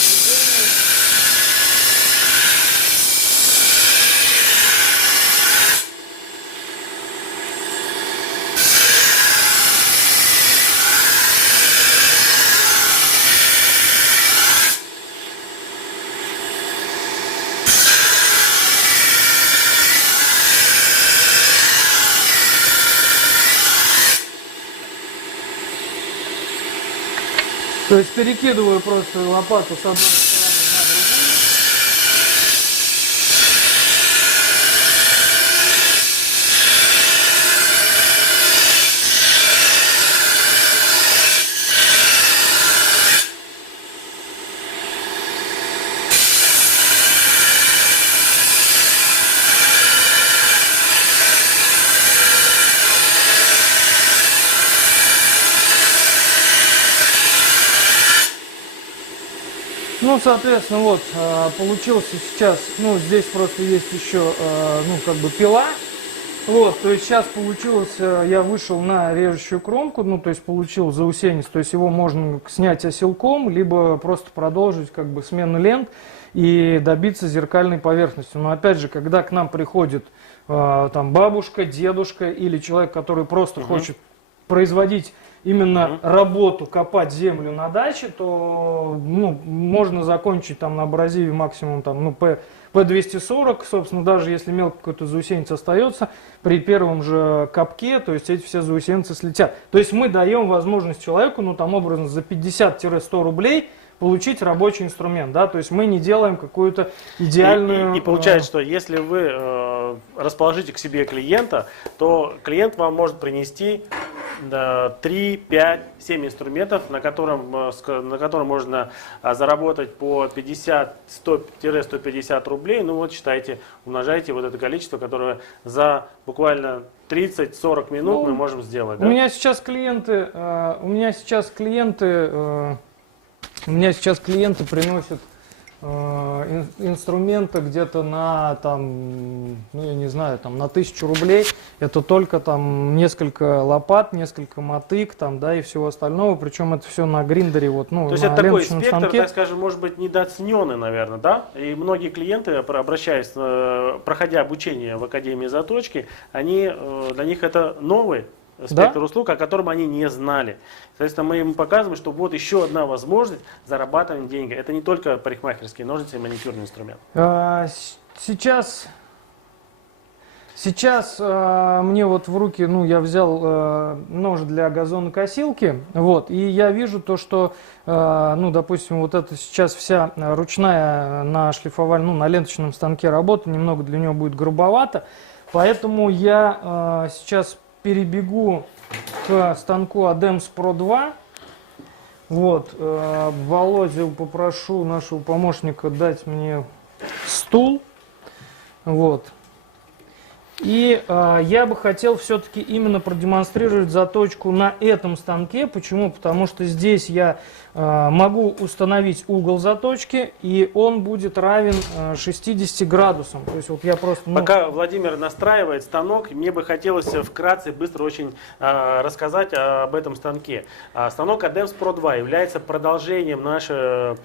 то есть перекидываю просто лопату с одной стороны на другую. Ну, соответственно, вот, получился сейчас, ну, здесь просто есть еще, ну, как бы пила, Вот, то есть сейчас получилось, я вышел на режущую кромку, ну, то есть получил заусенец, то есть его можно снять оселком, либо просто продолжить как бы смену лент и добиться зеркальной поверхности. Но опять же, когда к нам приходит там бабушка, дедушка или человек, который просто хочет производить именно работу, копать землю на даче, то ну, можно закончить там на абразиве максимум там, ну, P240, собственно, даже если мелко какой-то заусенец остается, при первом же копке, то есть эти все заусенцы слетят. То есть мы даем возможность человеку, ну там образно за 50-100 рублей получить рабочий инструмент, да, то есть мы не делаем какую-то идеальную... И получается, что если вы расположите к себе клиента, то клиент вам может принести 3, 5, 7 инструментов, на котором можно заработать по 50-100-150 рублей. Ну вот считайте, умножайте вот это количество, которое за буквально 30-40 минут мы можем сделать. У меня сейчас клиенты, приносят инструменты где-то на там, ну я не знаю, там на 1000 рублей. Это только там несколько лопат, несколько мотык, там, да, и всего остального. Причем это все на гриндере, вот, ну, то есть на это такой ленточном спектр, станке. так скажем, может быть, недооцененный, наверное, да? И многие клиенты, обращаясь, проходя обучение в Академии Заточки, для них это новый спектр услуг, о котором они не знали. Соответственно, мы им показываем, что вот еще одна возможность зарабатывать деньги. Это не только парикмахерские ножницы и маникюрный инструмент. Сейчас мне вот в руки, ну, я взял нож для газонокосилки, вот, и я вижу то, что, ну, допустим, вот это сейчас вся ручная на шлифовальном, ну, на ленточном станке работа, немного для него будет грубовато, поэтому я сейчас перебегу к станку ADEMS Pro 2. Вот, Володю попрошу, нашего помощника, дать мне стул. Вот. И я бы хотел все-таки именно продемонстрировать заточку на этом станке. Почему? Потому что здесь я могу установить угол заточки, и он будет равен 60 градусам. То есть вот я просто... Пока Владимир настраивает станок, мне бы хотелось вкратце, быстро очень рассказать об этом станке. Станок ADEMS Pro 2 является продолжением нашего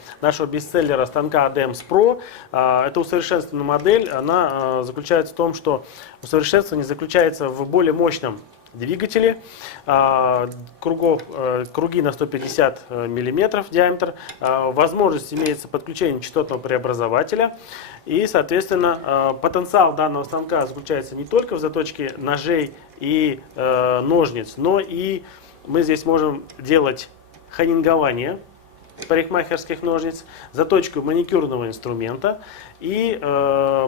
бестселлера станка ADEMS Pro. Это усовершенствованная модель. Она заключается в том, что усовершенствование заключается в более мощном двигателе, круги на 150 мм диаметр, возможность имеется подключение частотного преобразователя и, соответственно, потенциал данного станка заключается не только в заточке ножей и ножниц, но и мы здесь можем делать хонингование парикмахерских ножниц, заточку маникюрного инструмента и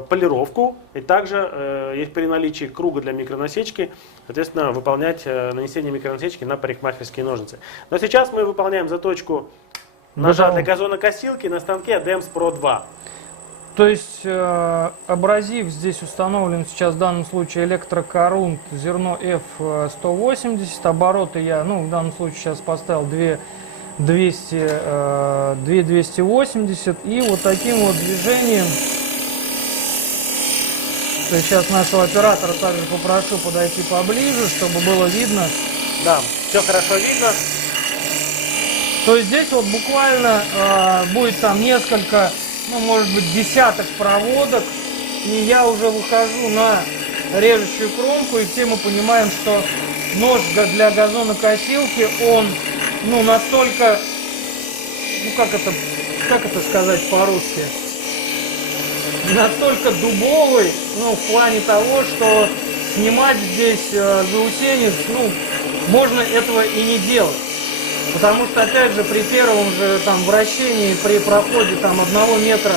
полировку. И также при наличии круга для микронасечки, соответственно, выполнять нанесение микронасечки на парикмахерские ножницы. Но сейчас мы выполняем заточку ножа для газонокосилки на станке ADEMS Pro 2. То есть абразив здесь установлен сейчас в данном случае электрокорунт зерно F180. Обороты я, ну, в данном случае сейчас поставил 280, и вот таким вот движением, то есть сейчас нашего оператора также попрошу подойти поближе, чтобы было видно. Да, все хорошо видно. То есть здесь вот буквально будет там несколько, ну, может быть, десяток проводок, и я уже выхожу на режущую кромку, и все мы понимаем, что нож для газонокосилки, он, ну, настолько, ну, как это сказать по-русски, настолько дубовый, ну, в плане того, что снимать здесь заусенец, ну, можно этого и не делать. Потому что, опять же, при первом же там вращении, при проходе там 1 метра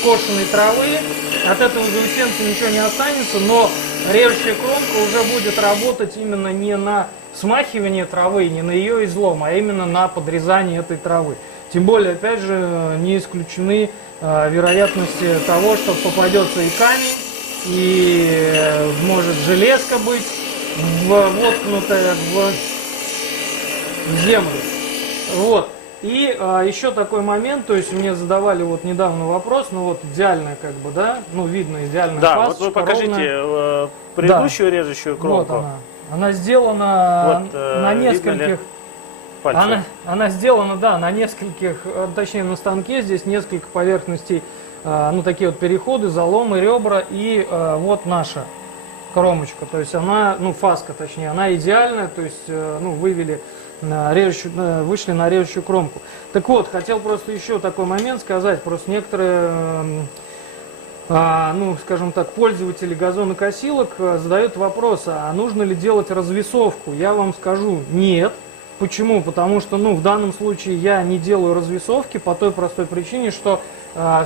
скошенной травы, от этого заусенца ничего не останется, но режущая кромка уже будет работать именно не на смахивание травы, не на ее излом, а именно на подрезание этой травы. Тем более, опять же, не исключены вероятности того, что попадется и камень, и может железка быть воткнутая в землю. Вот. И еще такой момент, то есть мне задавали вот недавно вопрос, ну вот идеальная как бы, да, ну видно идеальная Да, фасочка, вот вы покажите ровная. предыдущую режущую кромку. Вот она. Она сделана Вот, на видно ли нескольких. пальцы? Она сделана, да, на нескольких, точнее на станке, здесь несколько поверхностей, ну такие вот переходы, заломы, ребра и вот наша кромочка. То есть она, ну фаска точнее, она идеальная, то есть, ну вывели на режущую, вышли на режущую кромку. Так вот, хотел просто еще такой момент сказать, просто некоторые, ну скажем так, пользователи газонокосилок задают вопрос, а нужно ли делать развесовку? Я вам скажу, нет. Почему? Потому что, ну, в данном случае я не делаю развесовки по той простой причине, что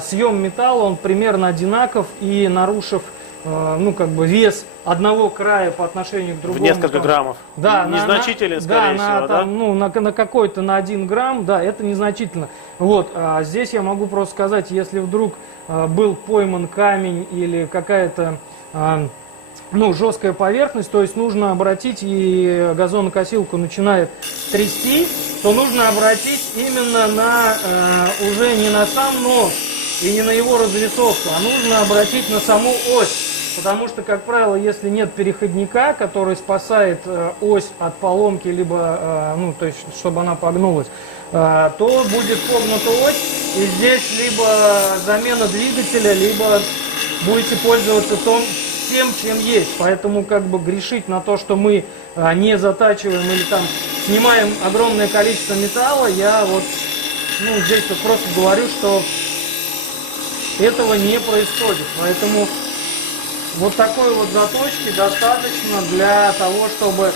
съем металла, он примерно одинаков, и нарушив, ну, как бы вес одного края по отношению к другому. В несколько там, граммов. Да, Незначителен, да, скорее всего, да? ну, на какой-то, на 1 грамм, да, это незначительно. Вот, здесь я могу просто сказать, если вдруг был пойман камень или какая-то ну, жесткая поверхность, то есть нужно обратить, и газонокосилку начинает трясти, то нужно обратить именно на, уже не на сам нож и не на его развесовку, а нужно обратить на саму ось. Потому что, как правило, если нет переходника, который спасает ось от поломки, либо, ну, то есть, чтобы она погнулась, то будет погнута ось, и здесь либо замена двигателя, либо будете пользоваться тем, чем есть. Поэтому как бы грешить на то, что мы не затачиваем или там снимаем огромное количество металла, я вот, ну, здесь вот просто говорю, что этого не происходит. Поэтому вот такой вот заточки достаточно для того, чтобы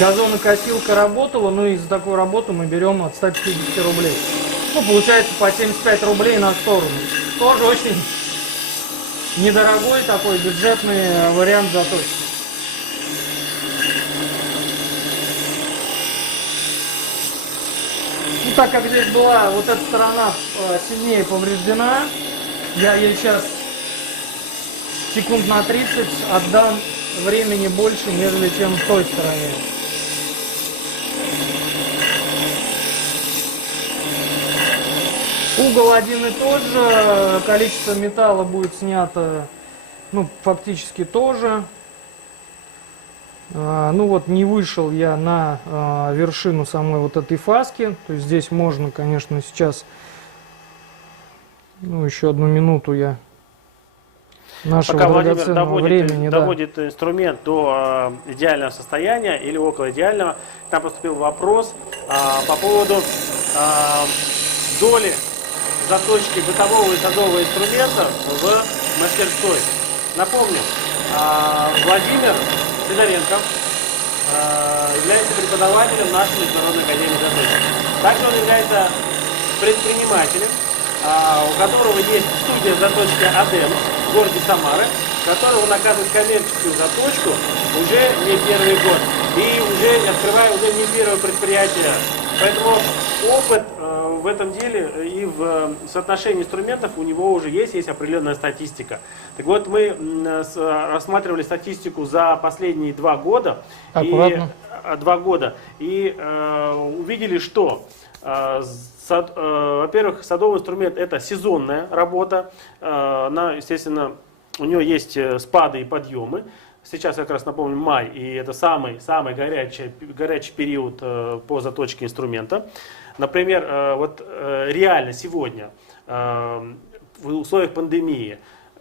газонокосилка работала. Ну и за такую работу мы берем от 150 рублей. Ну, получается по 75 рублей на сторону. Тоже очень недорогой такой бюджетный вариант заточки. Ну, так как здесь была вот эта сторона сильнее повреждена, я ей сейчас секунд на 30 отдам времени больше, нежели чем в той стороне. Угол один и тот же, количество металла будет снято, ну, фактически тоже. Ну вот, не вышел я на вершину самой вот этой фаски. То есть здесь можно, конечно, сейчас, ну, еще одну минуту я нашего Пока Владимир драгоценного времени. доводит инструмент до идеального состояния или около идеального, к нам поступил вопрос по поводу доли заточки бытового и садового инструмента в мастерской. Напомню, Владимир Сидоренко является преподавателем нашей Международной академии заточки. Также он является предпринимателем, у которого есть студия заточки АДЭМ в городе Самары, в которой он оказывает коммерческую заточку уже не первый год и уже открывая уже не первое предприятие. Поэтому опыт в этом деле и в соотношении инструментов у него уже есть определенная статистика. Так вот, мы рассматривали статистику за последние 2 года. Аккуратно. И увидели, что, во-первых, садовый инструмент – это сезонная работа. Она, естественно, у нее есть спады и подъемы. Сейчас как раз напомню май, и это самый горячий период по заточке инструмента. Например, вот реально сегодня в условиях пандемии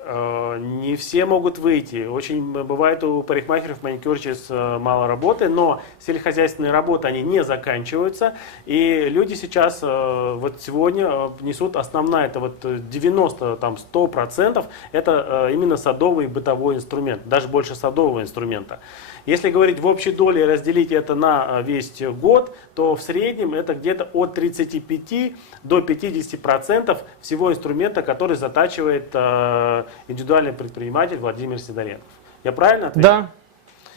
не все могут выйти. Очень бывает у парикмахеров, маникюрщиц мало работы, но сельскохозяйственные работы, они не заканчиваются. И люди сейчас, вот сегодня несут основная, это вот 90-100%, это именно садовый и бытовой инструмент, даже больше садового инструмента. Если говорить в общей доле и разделить это на весь год, то в среднем это где-то от 35 до 50% всего инструмента, который затачивает индивидуальный предприниматель Владимир Сидоренков. Я правильно ответил? Да,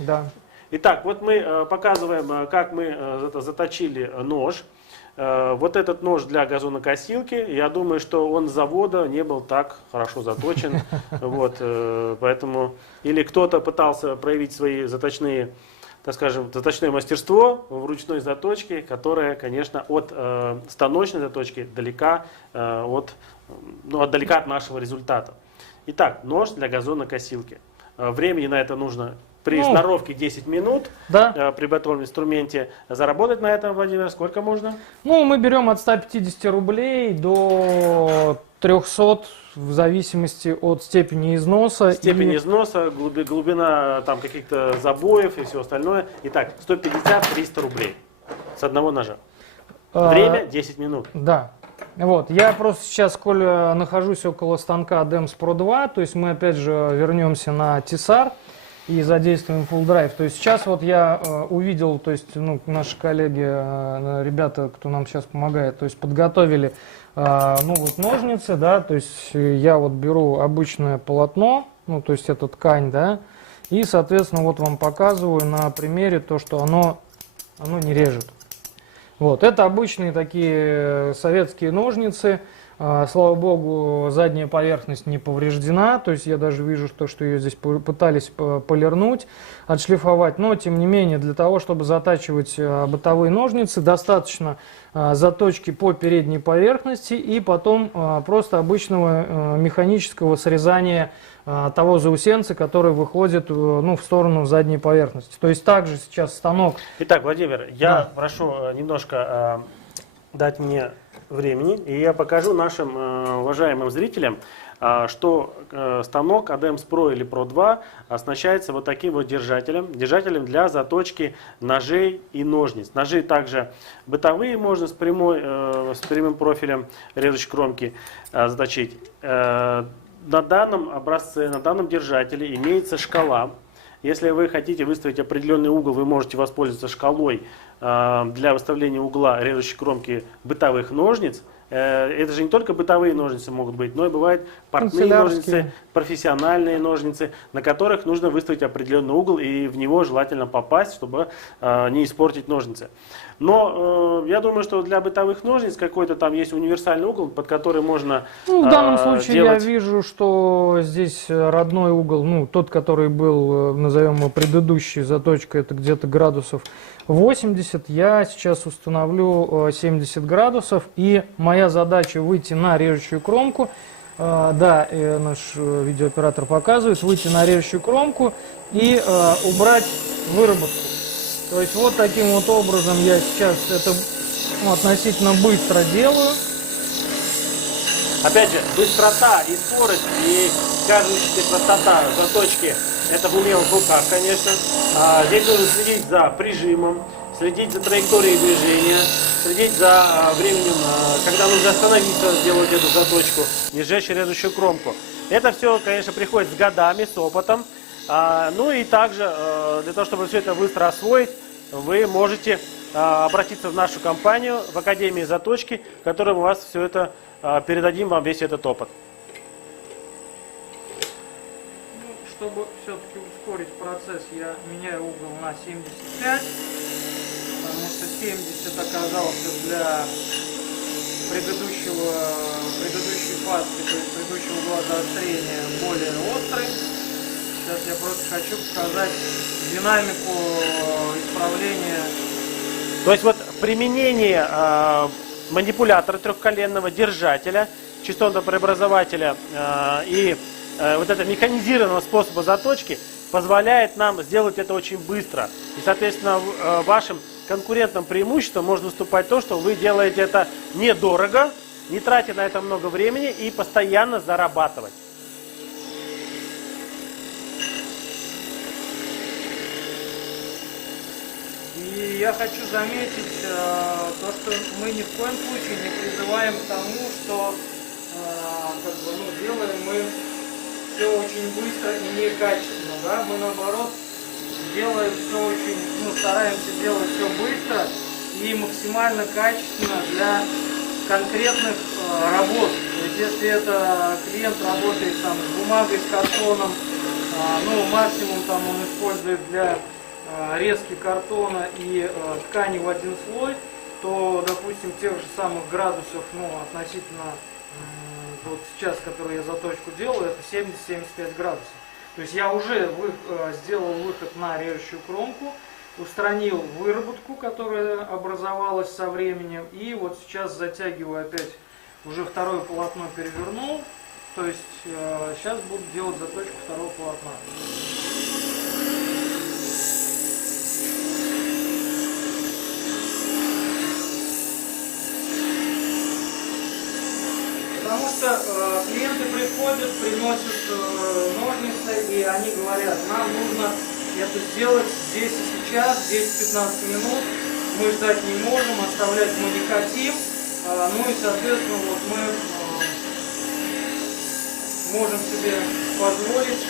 да. Итак, вот мы показываем, как мы заточили нож. Вот этот нож для газонокосилки, я думаю, что он с завода не был так хорошо заточен. Вот, поэтому, или кто-то пытался проявить свои заточные так скажем, заточное мастерство в ручной заточке, которое, конечно, от станочной заточки далека, далека от нашего результата. Итак, нож для газонокосилки. Времени на это нужно при сноровке 10 минут, да. При готовом инструменте. Заработать на этом, Владимир, сколько можно? Ну, мы берем от 150 рублей до 300, в зависимости от степени износа. Степень износа, глубина там каких-то забоев и все остальное. Итак, 150-300 рублей с одного ножа. Время 10 минут. Да. Вот, я просто сейчас, коль нахожусь около станка DEMS Pro 2, то есть мы опять же вернемся на Тесар и задействуем Full Drive. То есть сейчас вот я увидел, то есть наши коллеги, ребята, кто нам сейчас помогает, то есть подготовили ножницы, да, то есть я вот беру обычное полотно, то есть это ткань, да, и, соответственно, вот вам показываю на примере то, что оно не режет. Вот, это обычные такие советские ножницы. Слава богу, задняя поверхность не повреждена, то есть я даже вижу, что ее здесь пытались полирнуть, отшлифовать, но тем не менее для того, чтобы затачивать бытовые ножницы, достаточно заточки по передней поверхности и потом просто обычного механического срезания того заусенца, который выходит в сторону задней поверхности. То есть также сейчас станок... Итак, Владимир, я прошу немножко дать мне времени, и я покажу нашим уважаемым зрителям, что станок ADEMS Pro или Pro 2 оснащается вот таким вот держателем для заточки ножей и ножниц. Ножи также бытовые можно с прямым профилем режущей кромки заточить. На данном образце, на данном держателе имеется шкала. Если вы хотите выставить определенный угол, вы можете воспользоваться шкалой для выставления угла режущей кромки бытовых ножниц. Это же не только бытовые ножницы могут быть, но и бывают портные ножницы, профессиональные ножницы, на которых нужно выставить определенный угол и в него желательно попасть, чтобы не испортить ножницы. Но я думаю, что для бытовых ножниц какой-то там есть универсальный угол, под который можно в данном случае делать... я вижу, что здесь родной угол, тот, который был, назовем его предыдущий заточка, это где-то градусов 80. Я сейчас установлю 70 градусов, и моя задача выйти на режущую кромку. Да, наш видеооператор показывает, выйти на режущую кромку и убрать выработку. То есть вот таким вот образом я сейчас это относительно быстро делаю. Опять же, быстрота и скорость, и кажущаяся простота заточки, это в умелых руках, конечно. Здесь нужно следить за прижимом, следить за траекторией движения, следить за временем, когда нужно остановиться, сделать эту заточку, не сжечь режущую кромку. Это все, конечно, приходит с годами, с опытом. Ну и также, для того, чтобы все это быстро освоить, вы можете обратиться в нашу компанию, в Академии заточки, в которой мы вас все это передадим, вам весь этот опыт. Чтобы все-таки ускорить процесс, я меняю угол на 75, потому что 70 оказался для предыдущей фазы, то есть предыдущего угла заострения более острый. Сейчас я просто хочу показать динамику исправления. То есть вот применение манипулятора трехколенного, держателя, частотно-преобразователя и вот этого механизированного способа заточки позволяет нам сделать это очень быстро. И, соответственно, вашим конкурентным преимуществом может выступать то, что вы делаете это недорого, не тратя на это много времени и постоянно зарабатывать. И я хочу заметить то, что мы ни в коем случае не призываем к тому, что делаем мы все очень быстро и некачественно. Да? Мы наоборот делаем все очень, стараемся делать все быстро и максимально качественно для конкретных работ. То есть если это клиент работает там с бумагой, с картоном, максимум там он использует для резки картона и ткани в один слой, то, допустим, тех же самых градусов, относительно вот сейчас, который я заточку делаю, это 70-75 градусов. То есть я уже сделал выход на режущую кромку, устранил выработку, которая образовалась со временем. И вот сейчас затягиваю опять, уже второе полотно перевернул. То есть сейчас буду делать заточку второго полотна. Потому что клиенты приходят, приносят ножницы, и они говорят, нам нужно это сделать здесь и сейчас, 10-15 минут, мы ждать не можем, оставлять мы не хотим, ну и соответственно вот мы можем себе позволить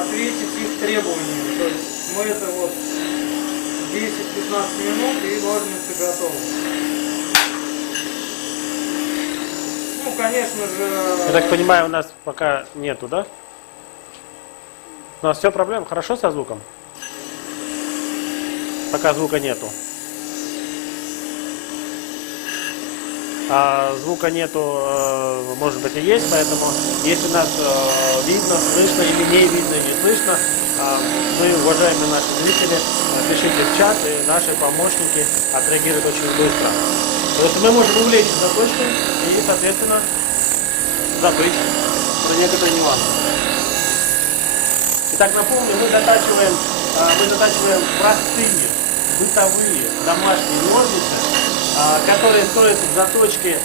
ответить их требованиям. То есть мы это вот 10-15 минут и ножницы готовы. Ну, конечно же... Я так понимаю, у нас пока нету, да? У нас все проблем, хорошо со звуком? Пока звука нету. А звука нету, может быть, и есть, поэтому если нас видно, слышно или не видно, не слышно, вы, уважаемые наши зрители, пишите в чат, и наши помощники отреагируют очень быстро. То есть мы можем увлечься заточкой и, соответственно, забыть про некоторые нюансы. Итак, напомню, мы затачиваем простые, бытовые, домашние ножницы, которые стоят в заточке,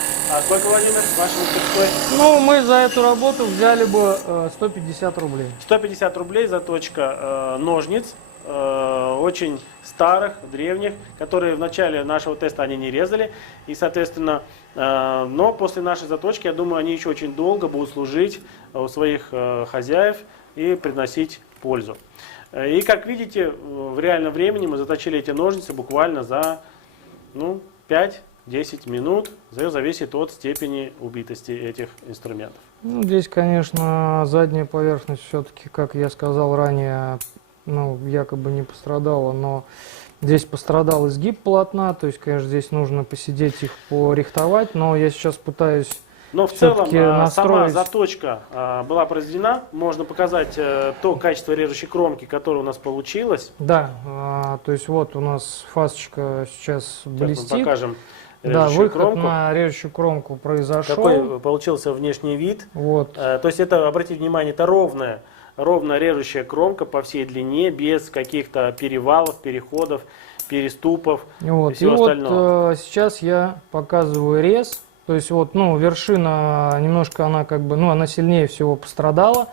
сколько, Владимир, вашей мастерской? Ну, мы за эту работу взяли бы 150 рублей. 150 рублей заточка ножниц, очень старых, древних, которые в начале нашего теста они не резали. И, соответственно, но после нашей заточки, я думаю, они еще очень долго будут служить у своих хозяев и приносить пользу. И, как видите, в реальном времени мы заточили эти ножницы буквально за 5-10 минут. Зависит от степени убитости этих инструментов. Ну, здесь, конечно, задняя поверхность все-таки, как я сказал ранее, якобы не пострадала, но здесь пострадал изгиб полотна, то есть, конечно, здесь нужно посидеть их порихтовать, но я сейчас пытаюсь. Но в целом настроить... сама заточка была произведена. Можно показать то качество режущей кромки, которое у нас получилось. Да, то есть вот у нас фасочка сейчас блестит. Мы покажем да, выход кромку. на режущую кромку произошел. Какой получился внешний вид. Вот. То есть это, обратите внимание, это ровная режущая кромка по всей длине, без каких-то перевалов, переходов, переступов и всего остального. Вот сейчас я показываю рез. То есть вот, вершина немножко она она сильнее всего пострадала.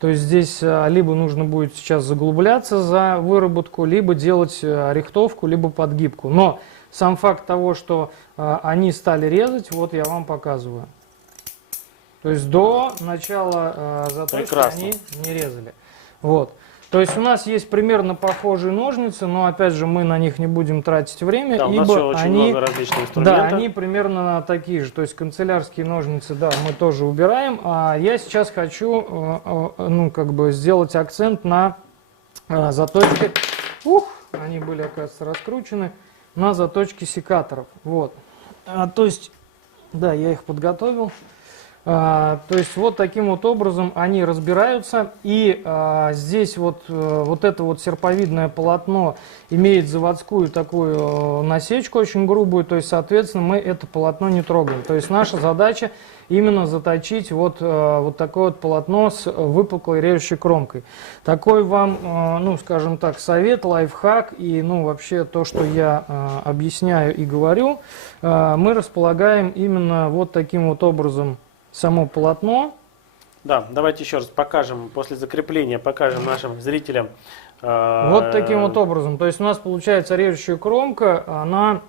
То есть здесь либо нужно будет сейчас заглубляться за выработку, либо делать рихтовку, либо подгибку. Но сам факт того, что они стали резать, вот я вам показываю. То есть до начала заточки они не резали. Вот. То есть у нас есть примерно похожие ножницы, но опять же мы на них не будем тратить время, да, у нас ибо очень много различных инструментов. Да, они примерно такие же. То есть канцелярские ножницы, да, мы тоже убираем. А я сейчас хочу, сделать акцент на заточке. Они были, оказывается, раскручены на заточке секаторов. Вот. То есть, да, я их подготовил. То есть вот таким вот образом они разбираются, и здесь вот это вот серповидное полотно имеет заводскую такую насечку очень грубую, то есть соответственно мы это полотно не трогаем. То есть наша задача именно заточить вот такое вот полотно с выпуклой режущей кромкой. Такой вам, скажем так, совет, лайфхак и вообще то, что я объясняю и говорю, мы располагаем именно вот таким вот образом само полотно. Да, давайте еще раз покажем, после закрепления покажем нашим зрителям. Вот таким вот образом. То есть у нас получается режущая кромка, она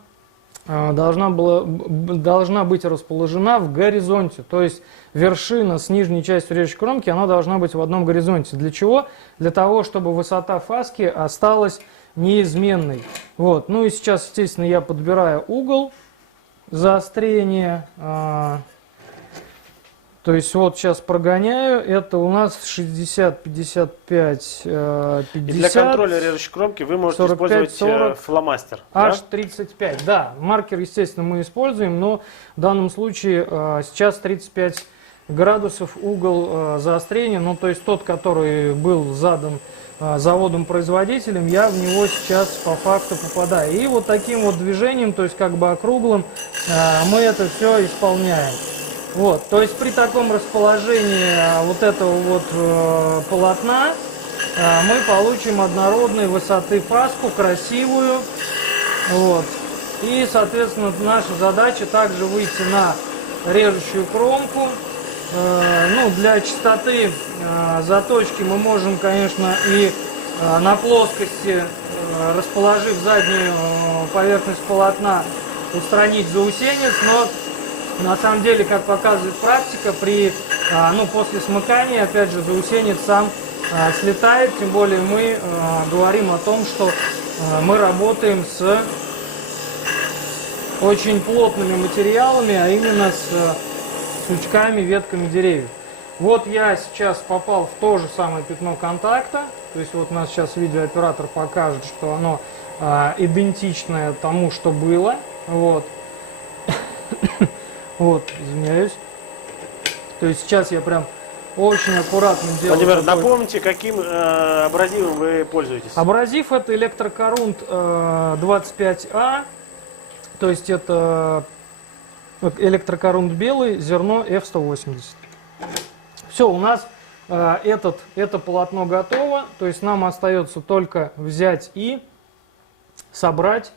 должна быть расположена в горизонте. То есть вершина с нижней частью режущей кромки, она должна быть в одном горизонте. Для чего? Для того, чтобы высота фаски осталась неизменной. Вот. Ну и сейчас, естественно, я подбираю угол заострения. То есть вот сейчас прогоняю, это у нас 60, 55, 50. И для контроля режущей кромки вы можете 45, использовать 40, фломастер. H35, да, маркер, естественно, мы используем, но в данном случае сейчас 35 градусов угол заострения, ну то есть тот, который был задан заводом-производителем, я в него сейчас по факту попадаю. И вот таким вот движением, то есть как бы округлым, мы это все исполняем. Вот, то есть при таком расположении вот этого вот полотна мы получим однородной высоты фаску, красивую. Вот. И, соответственно, наша задача также выйти на режущую кромку. Ну, для чистоты заточки мы можем, конечно, и на плоскости, расположив заднюю поверхность полотна, устранить заусенец, но на самом деле, как показывает практика, после смыкания, опять же, заусенец сам слетает, тем более мы говорим о том, что мы работаем с очень плотными материалами, а именно с сучками, ветками деревьев. Вот я сейчас попал в то же самое пятно контакта, то есть вот у нас сейчас видеооператор покажет, что оно идентичное тому, что было. Вот. Вот, извиняюсь. То есть сейчас я прям очень аккуратно делаю. Владимир, напомните, каким абразивом вы пользуетесь? Абразив это электрокорунт 25А, то есть это электрокорунт белый, зерно F180. Все, у нас это полотно готово, то есть нам остается только взять и собрать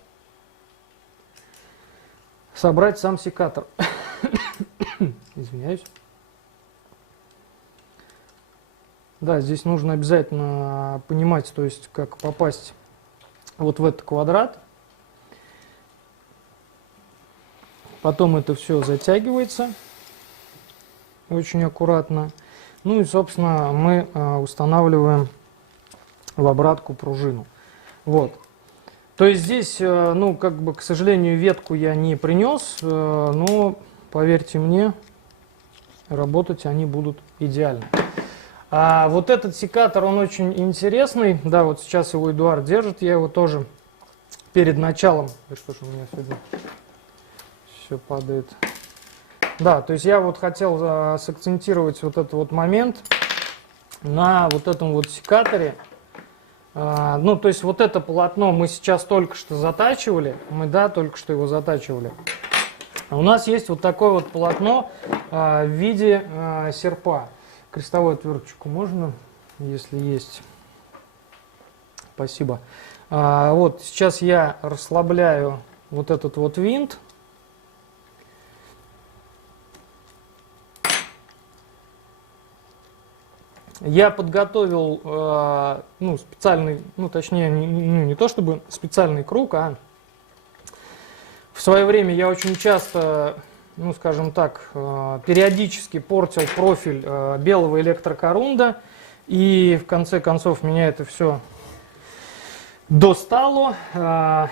сам секатор. Извиняюсь. Да, здесь нужно обязательно понимать, то есть как попасть вот в этот квадрат. Потом это все затягивается очень аккуратно. Ну и, собственно, мы устанавливаем в обратку пружину. Вот. То есть здесь, ну, как бы, к сожалению, ветку я не принес, но, поверьте мне, работать они будут идеально. А вот этот секатор, он очень интересный. Да, вот сейчас его Эдуард держит, я его тоже перед началом... Да что ж у меня сегодня все падает. Да, то есть я вот хотел сакцентировать вот этот вот момент на вот этом вот секаторе. Ну, то есть вот это полотно мы сейчас только что затачивали. Только что его затачивали. А у нас есть вот такое вот полотно в виде серпа. Крестовую отверточку можно, если есть. Спасибо. Вот сейчас я расслабляю вот этот вот винт. Я подготовил специальный, точнее, не то чтобы специальный круг, а в свое время я очень часто, скажем так, периодически портил профиль белого электрокорунда, и в конце концов меня это все достало,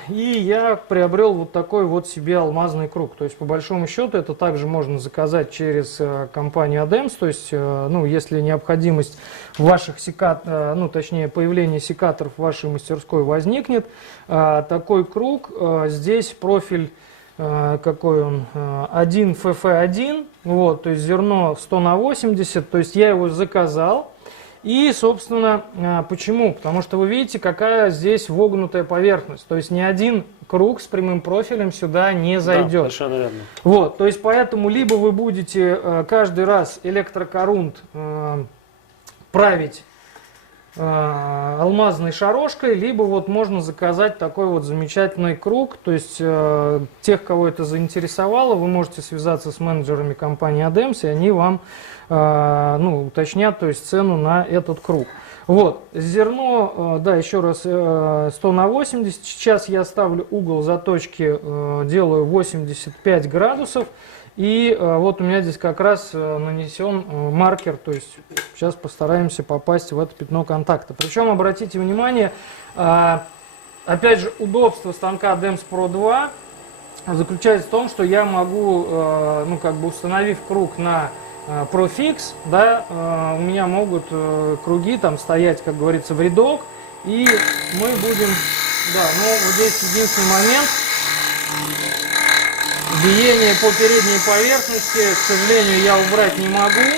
и я приобрел вот такой вот себе алмазный круг. То есть, по большому счету, это также можно заказать через компанию ADEMS. То есть, если необходимость ваших точнее, появление секаторов в вашей мастерской возникнет, такой круг, здесь профиль, какой он, 1 FF1, вот, то есть зерно 100/80, то есть я его заказал. И, собственно, почему? Потому что вы видите, какая здесь вогнутая поверхность. То есть ни один круг с прямым профилем сюда не зайдет. Да, совершенно верно. Вот, то есть поэтому либо вы будете каждый раз электрокорунт править алмазной шарошкой, либо вот можно заказать такой вот замечательный круг. То есть тех, кого это заинтересовало, вы можете связаться с менеджерами компании ADEMS, и они вам уточнят, то есть цену на этот круг. Вот, зерно, да, еще раз, 100/80. Сейчас я ставлю угол заточки, делаю 85 градусов. И вот у меня здесь как раз нанесен маркер, то есть сейчас постараемся попасть в это пятно контакта. Причем, обратите внимание, опять же, удобство станка ADEMS Pro 2 заключается в том, что я могу, установив круг на ProFix, да, у меня могут круги там стоять, как говорится, в рядок, и мы будем, да, вот здесь единственный момент. биение по передней поверхности, к сожалению, я убрать не могу.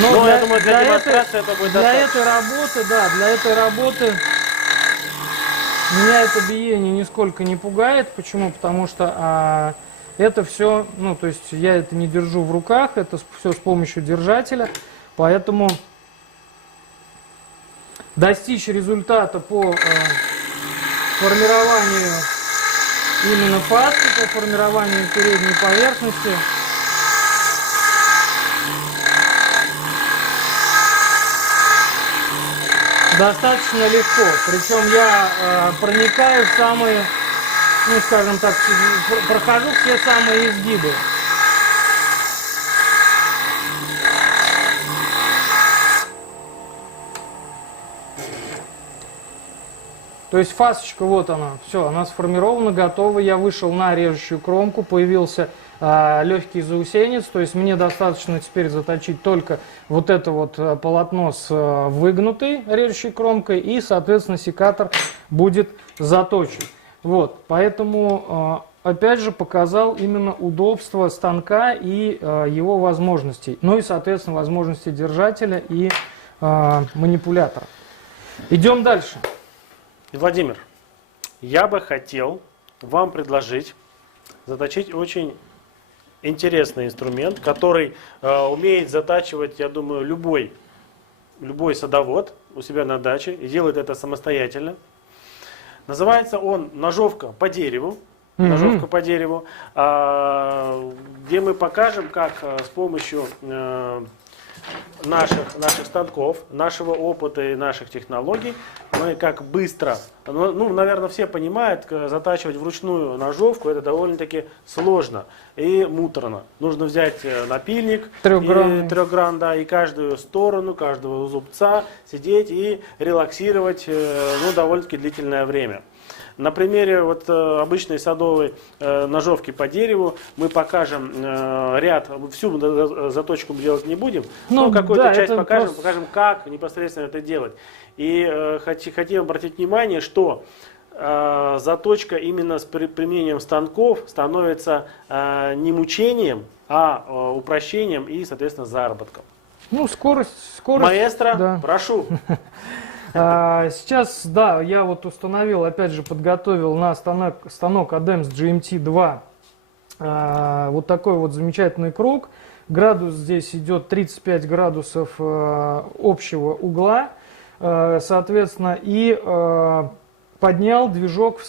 Но я думаю, для демонстрации это будет для достаточно. этой работы, да, для этой работы меня это биение нисколько не пугает. Почему? Потому что это все, ну, то есть я это не держу в руках, это все с помощью держателя, поэтому достичь результата по формированию именно фаски, по формированию передней поверхности достаточно легко. Причем я проникаю в самые, ну скажем так, прохожу все самые изгибы. То есть фасочка, вот она, все, она сформирована, готова. Я вышел на режущую кромку, появился легкий заусенец. То есть мне достаточно теперь заточить только вот это вот полотно с выгнутой режущей кромкой, и, соответственно, секатор будет заточен. Вот, поэтому, опять же, показал именно удобство станка и его возможностей. Ну и, соответственно, возможности держателя и манипулятора. Идем дальше. Владимир, я бы хотел вам предложить заточить очень интересный инструмент, который умеет затачивать, я думаю, любой садовод у себя на даче и делает это самостоятельно. Называется он ножовка по дереву. Ножовка по дереву, где мы покажем, как с помощью наших станков, нашего опыта и наших технологий мы как быстро, ну, наверное, все понимают, затачивать вручную ножовку это довольно-таки сложно и муторно. Нужно взять напильник трехгранный, да, и каждую сторону, каждого зубца сидеть и релаксировать, ну, довольно-таки длительное время. На примере вот обычной садовой ножовки по дереву мы покажем ряд, всю заточку мы делать не будем, но какую-то да, часть покажем, просто... покажем, как непосредственно это делать. И хотим обратить внимание, что заточка именно с применением станков становится не мучением, а упрощением и, соответственно, заработком. Ну, скорость. Маэстро, да. прошу. Сейчас, да, я вот установил, опять же, подготовил на станок ADEMS GMT2 вот такой вот замечательный круг. Градус здесь идет 35 градусов общего угла, соответственно, и поднял движок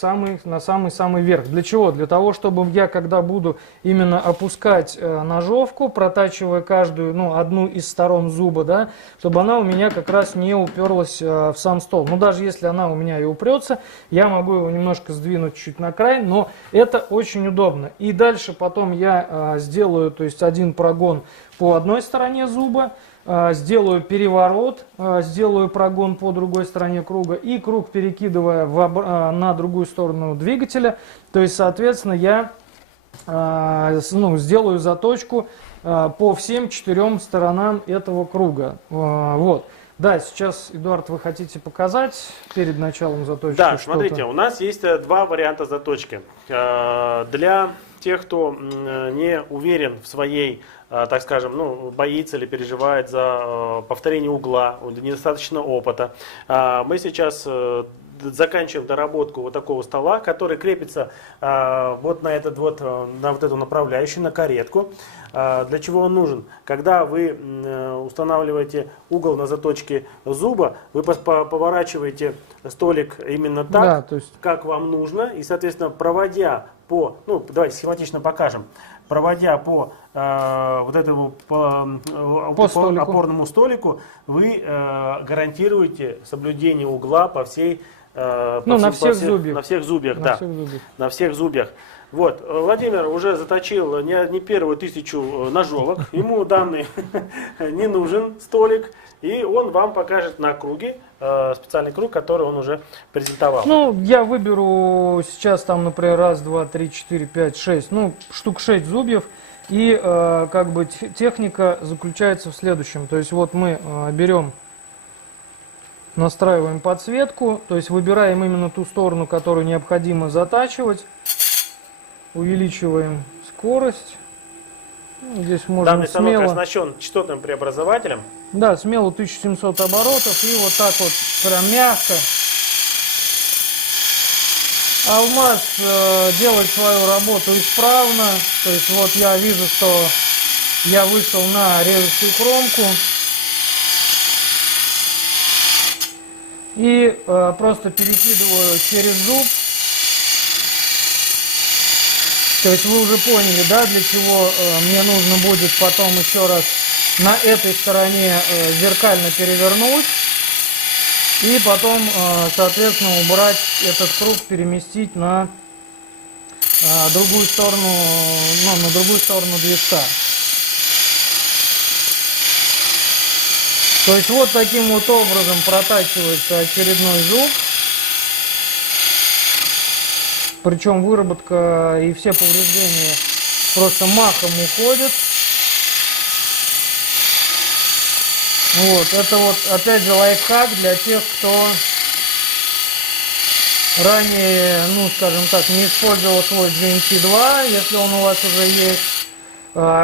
на самый-самый верх. Для чего? Для того, чтобы я, когда буду именно опускать ножовку, протачивая каждую, ну, одну из сторон зуба, да, чтобы она у меня как раз не уперлась в сам стол. Ну, даже если она у меня и упрется, я могу его немножко сдвинуть чуть на край, но это очень удобно. И дальше потом я сделаю, то есть один прогон по одной стороне зуба, сделаю переворот, сделаю прогон по другой стороне круга и круг перекидывая на другую сторону двигателя. То есть, соответственно, я сделаю заточку по всем 4 сторонам этого круга. Вот. Да, сейчас, Эдуард, вы хотите показать перед началом заточки? Да, смотрите, у нас есть 2 варианта заточки. Для тех, кто не уверен в своей, так скажем, ну, боится или переживает за повторение угла, недостаточно опыта, мы сейчас заканчиваем доработку вот такого стола, который крепится вот на вот эту направляющую, на каретку. Для чего он нужен? Когда вы устанавливаете угол на заточке зуба, вы поворачиваете столик именно так, да, то есть... как вам нужно, и, соответственно, проводя по, ну, давайте схематично покажем, проводя по вот этому опорному столику, вы гарантируете соблюдение угла по всей, на всех зубьях. На всех зубьях. Вот, Владимир уже заточил не первую 1000 ножовок, ему данный не нужен столик, и он вам покажет на круге, специальный круг, который он уже презентовал. Ну, я выберу сейчас там, например, 1, 2, 3, 4, 5, 6, ну, штук 6 зубьев, и как бы техника заключается в следующем, то есть вот мы берем Настраиваем подсветку, то есть выбираем именно ту сторону, которую необходимо затачивать. Увеличиваем скорость. Ну, здесь можно Данный станок смело, оснащен частотным преобразователем. да, смело 1700 оборотов и вот так вот прям мягко. Алмаз делает свою работу исправно, то есть вот я вижу, что я вышел на режущую кромку и просто перекидываю через зуб. То есть вы уже поняли, да, для чего мне нужно будет потом еще раз на этой стороне зеркально перевернуть. И потом, соответственно, убрать этот круг, переместить на другую сторону, ну, на другую сторону движка. То есть вот таким вот образом протачивается очередной зуб. Причем выработка и все повреждения просто махом уходят. Вот, это вот опять же лайфхак для тех, кто ранее, ну скажем так, не использовал свой GMT2, если он у вас уже есть.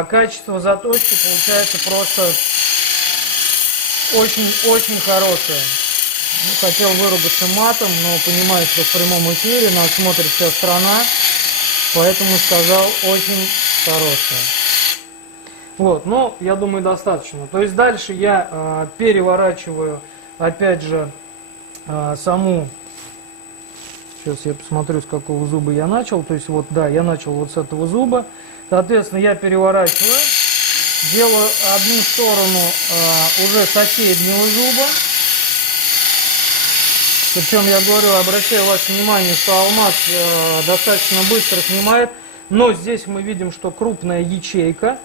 Качество заточки получается просто очень-очень хорошее. Ну, хотел выругаться матом, но понимаю, что в прямом эфире нас смотрит вся страна, поэтому сказал очень хорошее. Вот, ну, я думаю, достаточно. То есть дальше я переворачиваю, опять же, саму... Сейчас я посмотрю, с какого зуба я начал. То есть вот, да, я начал вот с этого зуба. Соответственно, я переворачиваю, делаю одну сторону уже соседнего зуба. Причем я говорю, обращаю ваше внимание, что алмаз достаточно быстро снимает. Но здесь мы видим, что крупная ячейка.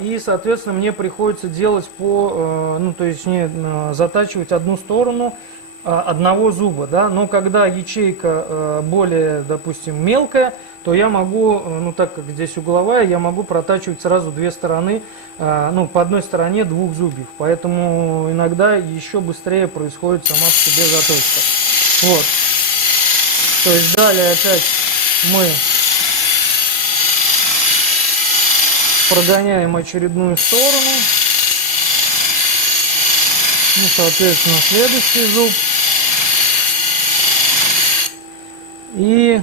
И, соответственно, мне приходится делать по, ну, то есть не затачивать одну сторону одного зуба, да, но когда ячейка более, допустим, мелкая, то я могу, ну, так как здесь угловая, я могу протачивать сразу две стороны, ну, по одной стороне двух зубьев, поэтому иногда еще быстрее происходит сама по себе заточка. Вот, то есть далее опять мы прогоняем очередную сторону. Ну, соответственно, следующий зуб. И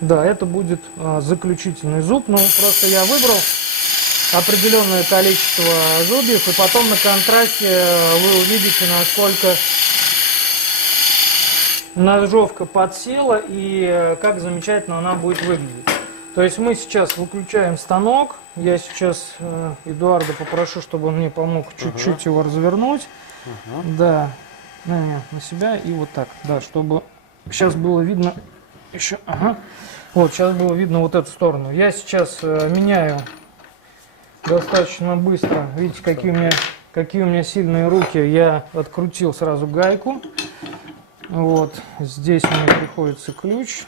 да, это будет заключительный зуб. Но просто я выбрал определенное количество зубьев. И потом на контрасте вы увидите, насколько ножовка подсела и как замечательно она будет выглядеть. То есть мы сейчас выключаем станок. Я сейчас Эдуарда попрошу, чтобы он мне помог чуть-чуть его развернуть. Да, на себя и вот так. Да, чтобы сейчас было видно еще. Ага. Вот, сейчас было видно вот эту сторону. Я сейчас меняю достаточно быстро. Видите, какие у меня сильные руки. Я открутил сразу гайку. Вот, здесь мне приходится ключ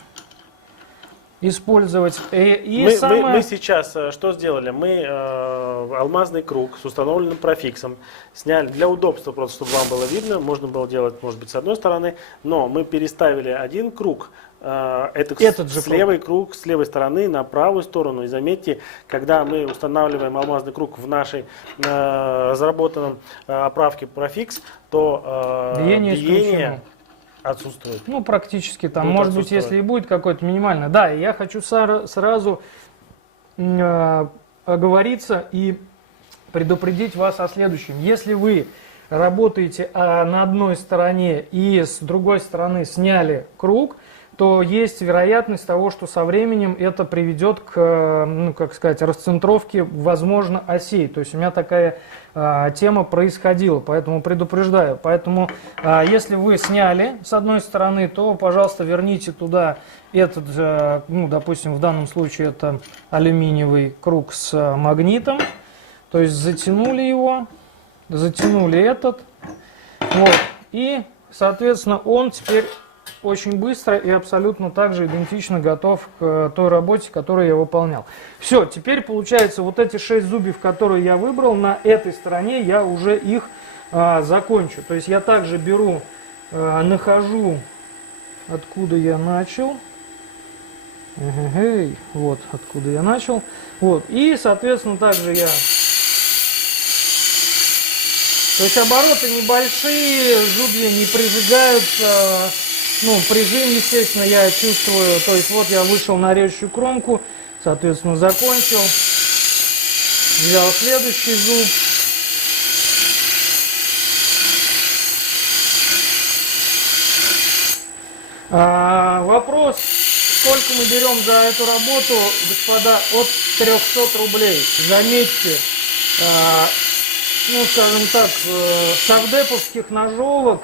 использовать. Мы сейчас что сделали? Мы алмазный круг с установленным профиксом сняли для удобства, просто чтобы вам было видно. Можно было делать, может быть, с одной стороны, но мы переставили один круг, этот с левой круг с левой стороны на правую сторону. И заметьте, когда мы устанавливаем алмазный круг в нашей разработанном оправке профикс, то биение отсутствует. Ну, практически там, может быть, если и будет какое-то минимальное. Да, и я хочу сразу оговориться и предупредить вас о следующем. Если вы работаете на одной стороне и с другой стороны сняли круг, то есть вероятность того, что со временем это приведет к, ну, как сказать, расцентровке, возможно, осей. То есть у меня такая тема происходила, поэтому предупреждаю. Поэтому, если вы сняли с одной стороны, то, пожалуйста, верните туда этот, ну, допустим, в данном случае это алюминиевый круг с магнитом. То есть затянули его, затянули этот, вот, и, соответственно, он теперь очень быстро и абсолютно также идентично готов к той работе, которую я выполнял. Все, теперь получается вот эти 6 зубьев, которые я выбрал, на этой стороне я уже их закончу. То есть я также беру, нахожу, откуда я начал. Вот откуда я начал. Вот. И, соответственно, также я... То есть обороты небольшие, зубья не прижигаются. Ну, прижим, естественно, я чувствую. То есть вот я вышел на режущую кромку, соответственно, закончил. Взял следующий зуб. Вопрос, сколько мы берем за эту работу, господа, от 300 рублей. Заметьте, ну, скажем так, совдеповских ножовок,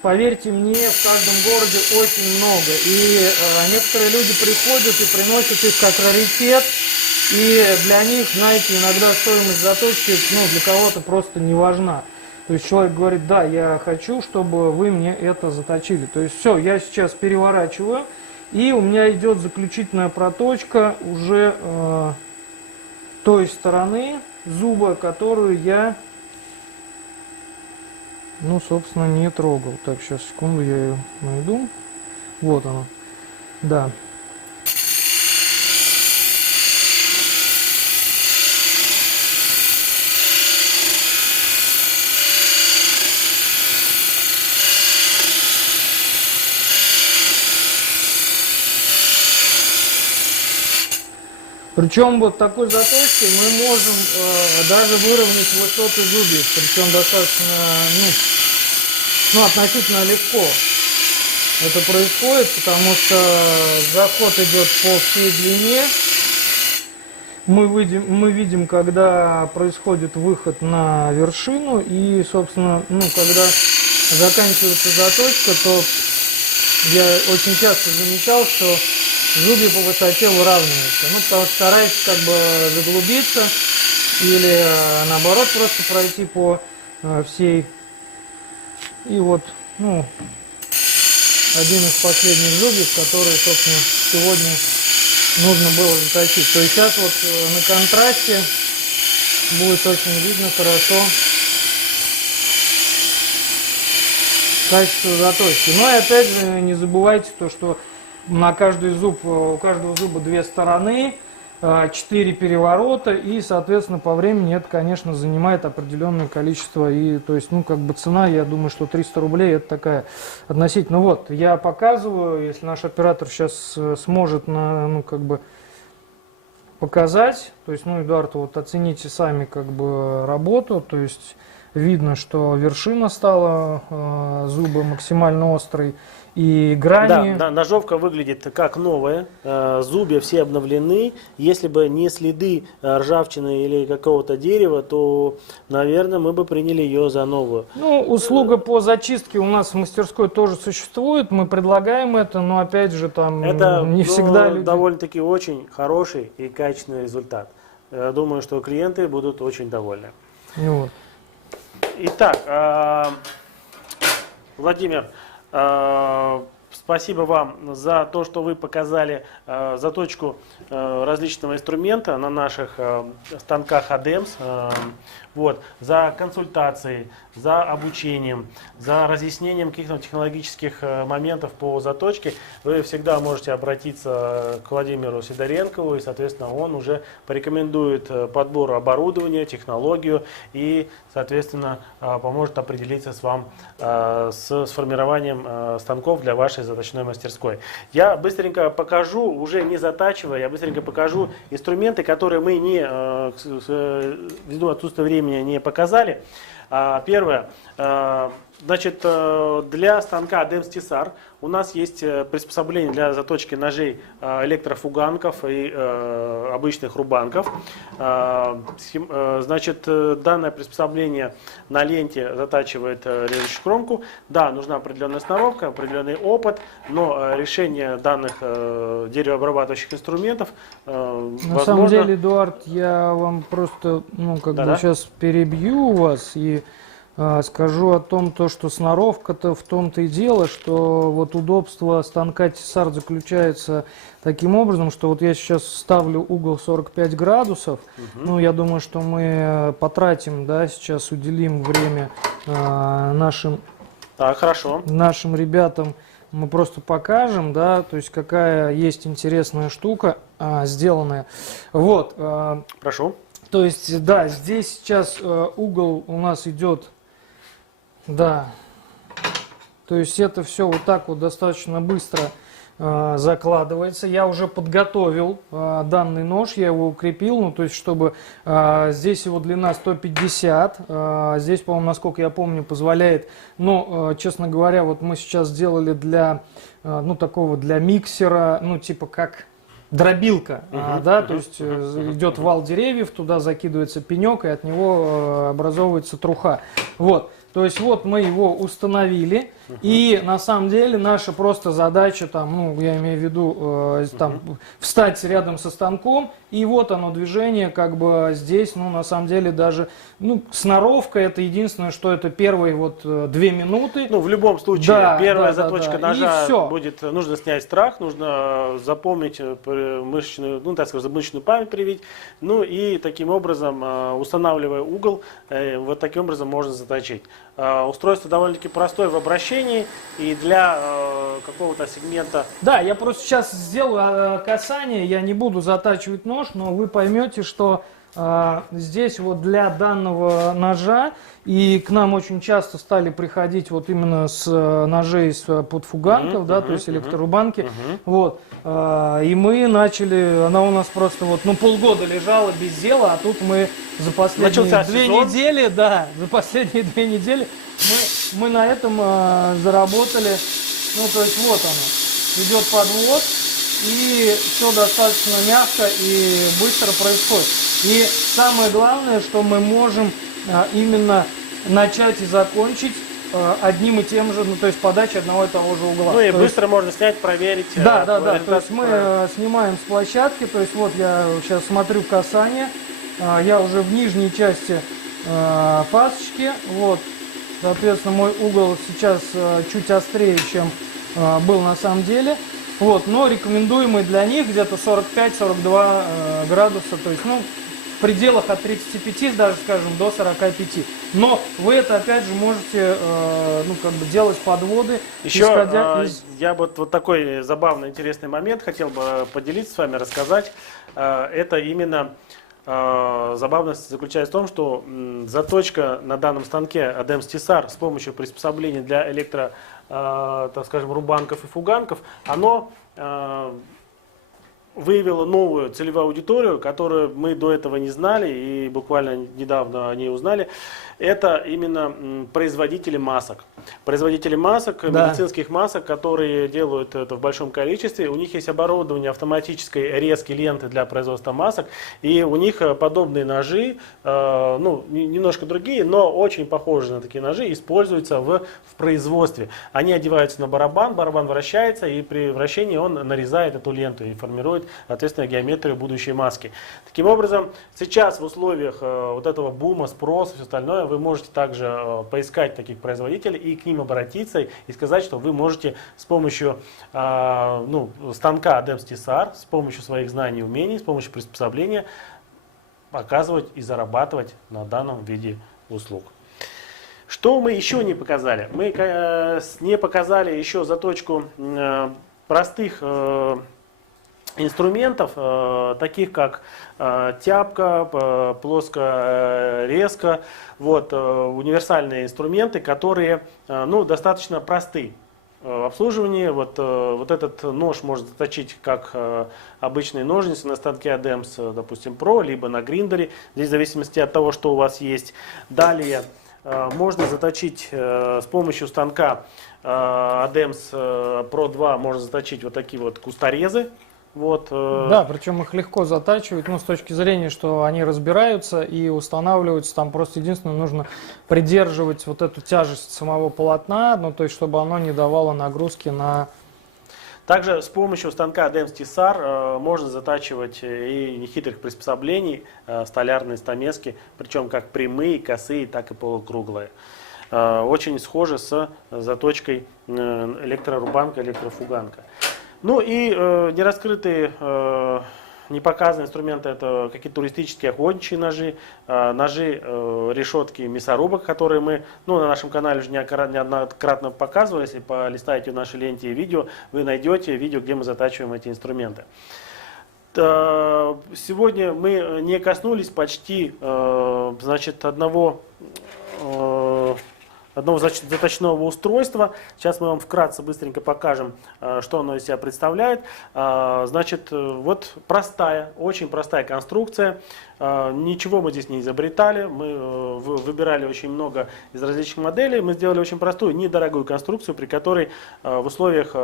поверьте мне, в каждом городе очень много. И некоторые люди приходят и приносят их как раритет. И для них, знаете, иногда стоимость заточки, ну, для кого-то просто не важна. То есть человек говорит, да, я хочу, чтобы вы мне это заточили. То есть все, я сейчас переворачиваю, и у меня идет заключительная проточка уже той стороны зуба, которую я, ну, собственно, не трогал. Так, сейчас, секунду, я ее найду. Вот она. Да. Причем вот такой заточкой мы можем даже выровнять высоты зубьев, причем достаточно, ну, относительно легко это происходит, потому что заход идет по всей длине. Мы видим, когда происходит выход на вершину, и, собственно, ну, когда заканчивается заточка, то я очень часто замечал, что зубья по высоте выравниваются. Ну, потому что стараюсь как бы заглубиться или наоборот просто пройти по всей. И вот, ну, один из последних зубьев, который, собственно, сегодня нужно было заточить. То есть сейчас вот на контрасте будет очень видно хорошо качество заточки. Но и опять же не забывайте то, что на каждый зуб, у каждого зуба две стороны, 4 переворота, и, соответственно, по времени это, конечно, занимает определенное количество. И, то есть, ну, как бы цена, я думаю, что 300 рублей это такая относительно. Вот, я показываю, если наш оператор сейчас сможет, ну, как бы показать. То есть, ну, Эдуард, вот оцените сами, как бы, работу. То есть, видно, что вершина стала зуба максимально острой. И грани... Да, ножовка выглядит как новая, зубья все обновлены. Если бы не следы ржавчины или какого-то дерева, то, наверное, мы бы приняли ее за новую. Ну, услуга по зачистке у нас в мастерской тоже существует, мы предлагаем это, но опять же там это, не всегда люди... довольно-таки очень хороший и качественный результат. Я думаю, что клиенты будут очень довольны. Вот. Итак, Владимир, спасибо вам за то, что вы показали заточку различного инструмента на наших станках ADEMS. Вот, за консультацией, за обучением, за разъяснением каких-то технологических моментов по заточке. Вы всегда можете обратиться к Владимиру Сидоренкову, и, соответственно, он уже порекомендует подбор оборудования, технологию и, соответственно, поможет определиться с формированием станков для вашей заточной мастерской. Я быстренько покажу, уже не затачивая, я быстренько покажу инструменты, которые мы ввиду отсутствия времени не показали. Первое. Значит, для станка ADEMS TESAR у нас есть приспособление для заточки ножей электрофуганков и обычных рубанков. Значит, данное приспособление на ленте затачивает режущую кромку. Да, нужна определенная сноровка, определенный опыт, но решение данных деревообрабатывающих инструментов возможно... На самом деле, Эдуард, я вам просто, ну, как бы сейчас перебью вас и скажу о том, что сноровка-то в том-то и дело, что вот удобство станка Тесар заключается таким образом, что вот я сейчас ставлю угол 45 градусов. Ну, я думаю, что мы потратим, да, сейчас уделим время нашим Так, хорошо. нашим ребятам, мы просто покажем, да, то есть какая есть интересная штука сделанная. Вот. Прошу. То есть, да, здесь сейчас угол у нас идет, да, то есть это все вот так вот достаточно быстро закладывается. Я уже подготовил данный нож, я его укрепил, ну то есть чтобы здесь его длина 150, здесь, по-моему, насколько я помню, позволяет, но, честно говоря, вот мы сейчас сделали для, ну такого, для миксера, ну типа как дробилка, да, то есть идет вал деревьев, туда закидывается пенек, и от него образовывается труха. Вот. То есть вот мы его установили, и на самом деле наша просто задача, там, ну, я имею в виду, там, встать рядом со станком, и вот оно движение, как бы здесь, ну, на самом деле даже, ну, сноровка, это единственное, что это первые вот 2 минуты. Ну, в любом случае, Да, первая да, заточка да. ножа И всё. будет, нужно снять страх, нужно запомнить мышечную, ну, так сказать, мышечную память привить, ну, и таким образом, устанавливая угол, вот таким образом можно заточить. Устройство довольно-таки простое в обращении, и для какого-то сегмента... Да, я просто сейчас сделаю касание, я не буду затачивать нож, но вы поймете, что здесь вот для данного ножа, и к нам очень часто стали приходить вот именно с ножей из подфуганков, да, то есть электрорубанки, вот, и мы начали, она у нас просто вот, ну, полгода лежала без дела, а тут мы за последние Начался 2 сезон. недели, да, за последние 2 недели мы на этом заработали, ну, то есть вот оно, идет подвод, и все достаточно мягко и быстро происходит. И самое главное, что мы можем именно начать и закончить одним и тем же, ну, то есть подача одного и того же угла. Ну, и То быстро можно снять, проверить. да, да, да. То результат. есть мы снимаем с площадки, то есть вот я сейчас смотрю касание, я уже в нижней части пасочки, вот, соответственно, мой угол сейчас чуть острее, чем был на самом деле. Вот, но рекомендуемый для них где-то 45-42 градуса, то есть, ну, в пределах от 35, даже, скажем, до 45. Но вы это, опять же, можете, ну, как бы делать подводы, Еще исходя из... я вот такой забавный, интересный момент хотел бы поделиться с вами, рассказать. Это именно забавность заключается в том, что заточка на данном станке ADEMS Tessar с помощью приспособлений для электро, так скажем, рубанков и фуганков, оно выявило новую целевую аудиторию, которую мы до этого не знали и буквально недавно о ней узнали. Это именно производители масок. Производители масок, Да. медицинских масок, которые делают это в большом количестве. У них есть оборудование автоматической резки ленты для производства масок. И у них подобные ножи, ну, немножко другие, но очень похожие на такие ножи, используются в производстве. Они одеваются на барабан, барабан вращается, и при вращении он нарезает эту ленту и формирует, соответственно, геометрию будущей маски. Таким образом, сейчас в условиях вот этого бума, спроса и все остальное, вы можете также поискать таких производителей и к ним обратиться и сказать, что вы можете с помощью ну, станка ADEMS Tessar, с помощью своих знаний и умений, с помощью приспособления показывать и зарабатывать на данном виде услуг. Что мы еще не показали? Мы не показали еще заточку простых инструментов, таких как тяпка, плоская резка, вот, универсальные инструменты, которые, ну, достаточно просты в обслуживании. Вот этот нож можно заточить как обычные ножницы на станке ADEMS, допустим, Pro, либо на гриндере, здесь в зависимости от того, что у вас есть. Далее можно заточить с помощью станка ADEMS Pro 2, можно заточить вот такие вот кусторезы. Вот, Да, причем их легко затачивать, ну, с точки зрения, что они разбираются и устанавливаются, там просто единственное, нужно придерживать вот эту тяжесть самого полотна, ну, то есть, чтобы оно не давало нагрузки на... Также с помощью станка ADEMS Tessar можно затачивать и нехитрых приспособлений столярные стамески, причем как прямые, косые, так и полукруглые. очень схожи с заточкой электрорубанка, электрофуганка. Ну и нераскрытые, не показанные инструменты — это какие-то туристические охотничьи ножи, ножи, решетки мясорубок, которые мы на нашем канале уже неоднократно показывали. Если полистаете в нашей ленте видео, вы найдете видео, где мы затачиваем эти инструменты. Сегодня мы не коснулись почти одного заточного устройства. Сейчас мы вам вкратце быстренько покажем, что оно из себя представляет. Вот очень простая конструкция. Ничего мы здесь не изобретали. Мы выбирали очень много из различных моделей. Мы сделали очень простую, недорогую конструкцию, при которой в условиях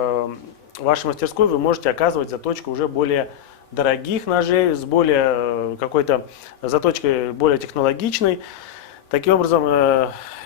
вашей мастерской вы можете оказывать заточку уже более дорогих ножей, с более какой-то заточкой более технологичной. Таким образом,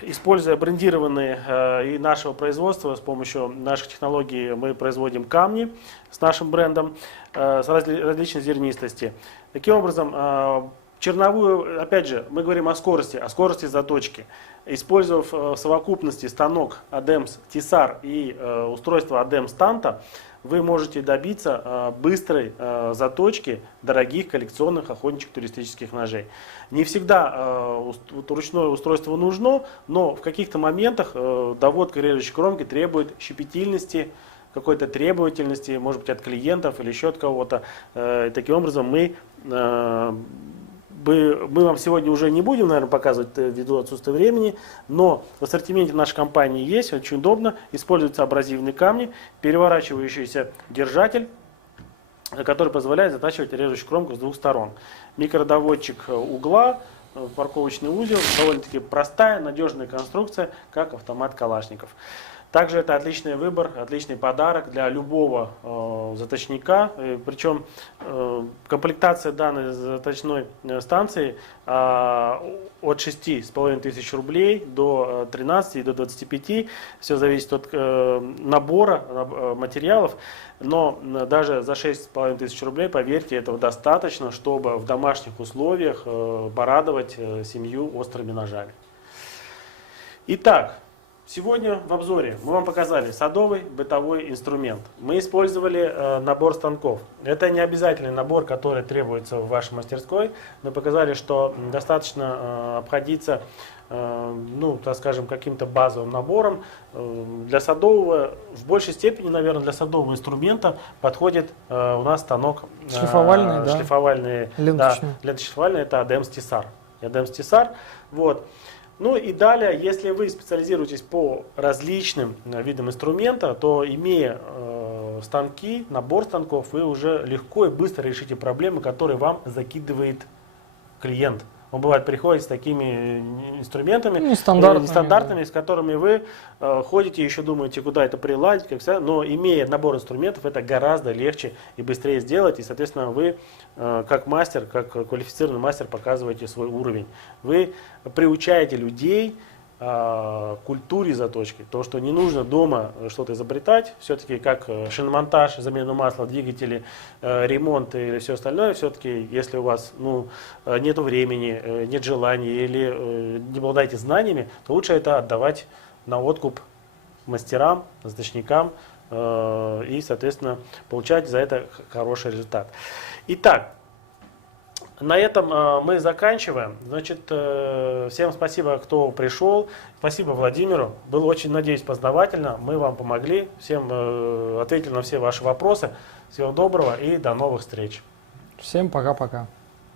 используя брендированные и нашего производства, с помощью наших технологий мы производим камни с нашим брендом, с различной зернистости. Таким образом, черновую, опять же, мы говорим о скорости заточки. Использовав в совокупности станок ADEMS TESAR и устройство ADEMS TANTA, вы можете добиться быстрой заточки дорогих коллекционных охотничьих туристических ножей. Не всегда ручное устройство нужно, но в каких-то моментах доводка режущей кромки требует щепетильности, какой-то требовательности, может быть, от клиентов или еще от кого-то. Таким образом, мы вам сегодня уже не будем, наверное, показывать ввиду отсутствия времени, но в ассортименте нашей компании есть, очень удобно, используются абразивные камни, переворачивающийся держатель, который позволяет затачивать режущую кромку с двух сторон. Микродоводчик угла, парковочный узел, довольно-таки простая, надежная конструкция, как автомат Калашников. Также это отличный выбор, отличный подарок для любого заточника. Причем комплектация данной заточной станции от 6500 рублей до 13 и до 25. Все зависит от набора материалов. Но даже за 6500 рублей, поверьте, этого достаточно, чтобы в домашних условиях порадовать семью острыми ножами. Итак, сегодня в обзоре мы вам показали садовый бытовой инструмент. Мы использовали набор станков. Это не обязательный набор, который требуется в вашей мастерской. Мы показали, что достаточно обходиться, так скажем, каким-то базовым набором. Для садового, в большей степени, наверное, для садового инструмента подходит у нас станок шлифовальный, шлифовальный, ленточный, это ADEMS TESAR. ADEMS TESAR. Вот. Ну и далее, если вы специализируетесь по различным видам инструмента, то имея станки, набор станков, вы уже легко и быстро решите проблемы, которые вам закидывает клиент. Он бывает приходит с такими инструментами, нестандартными, с которыми вы ходите, еще думаете, куда это приладить, как всегда, но имея набор инструментов, это гораздо легче и быстрее сделать, и, соответственно, вы как мастер, как квалифицированный мастер показываете свой уровень. Вы приучаете людей к культуре заточки, то, что не нужно дома что-то изобретать, все-таки как шиномонтаж, замена масла, двигатели, ремонт или все остальное, все-таки если у вас нет времени, нет желания или не обладаете знаниями, то лучше это отдавать на откуп мастерам, заточникам и, соответственно, получать за это хороший результат. Итак, на этом мы заканчиваем. Значит, всем спасибо, кто пришел. Спасибо Владимиру. Было очень, надеюсь, познавательно. Мы вам помогли. Всем ответили на все ваши вопросы. Всего доброго и до новых встреч. Всем пока-пока.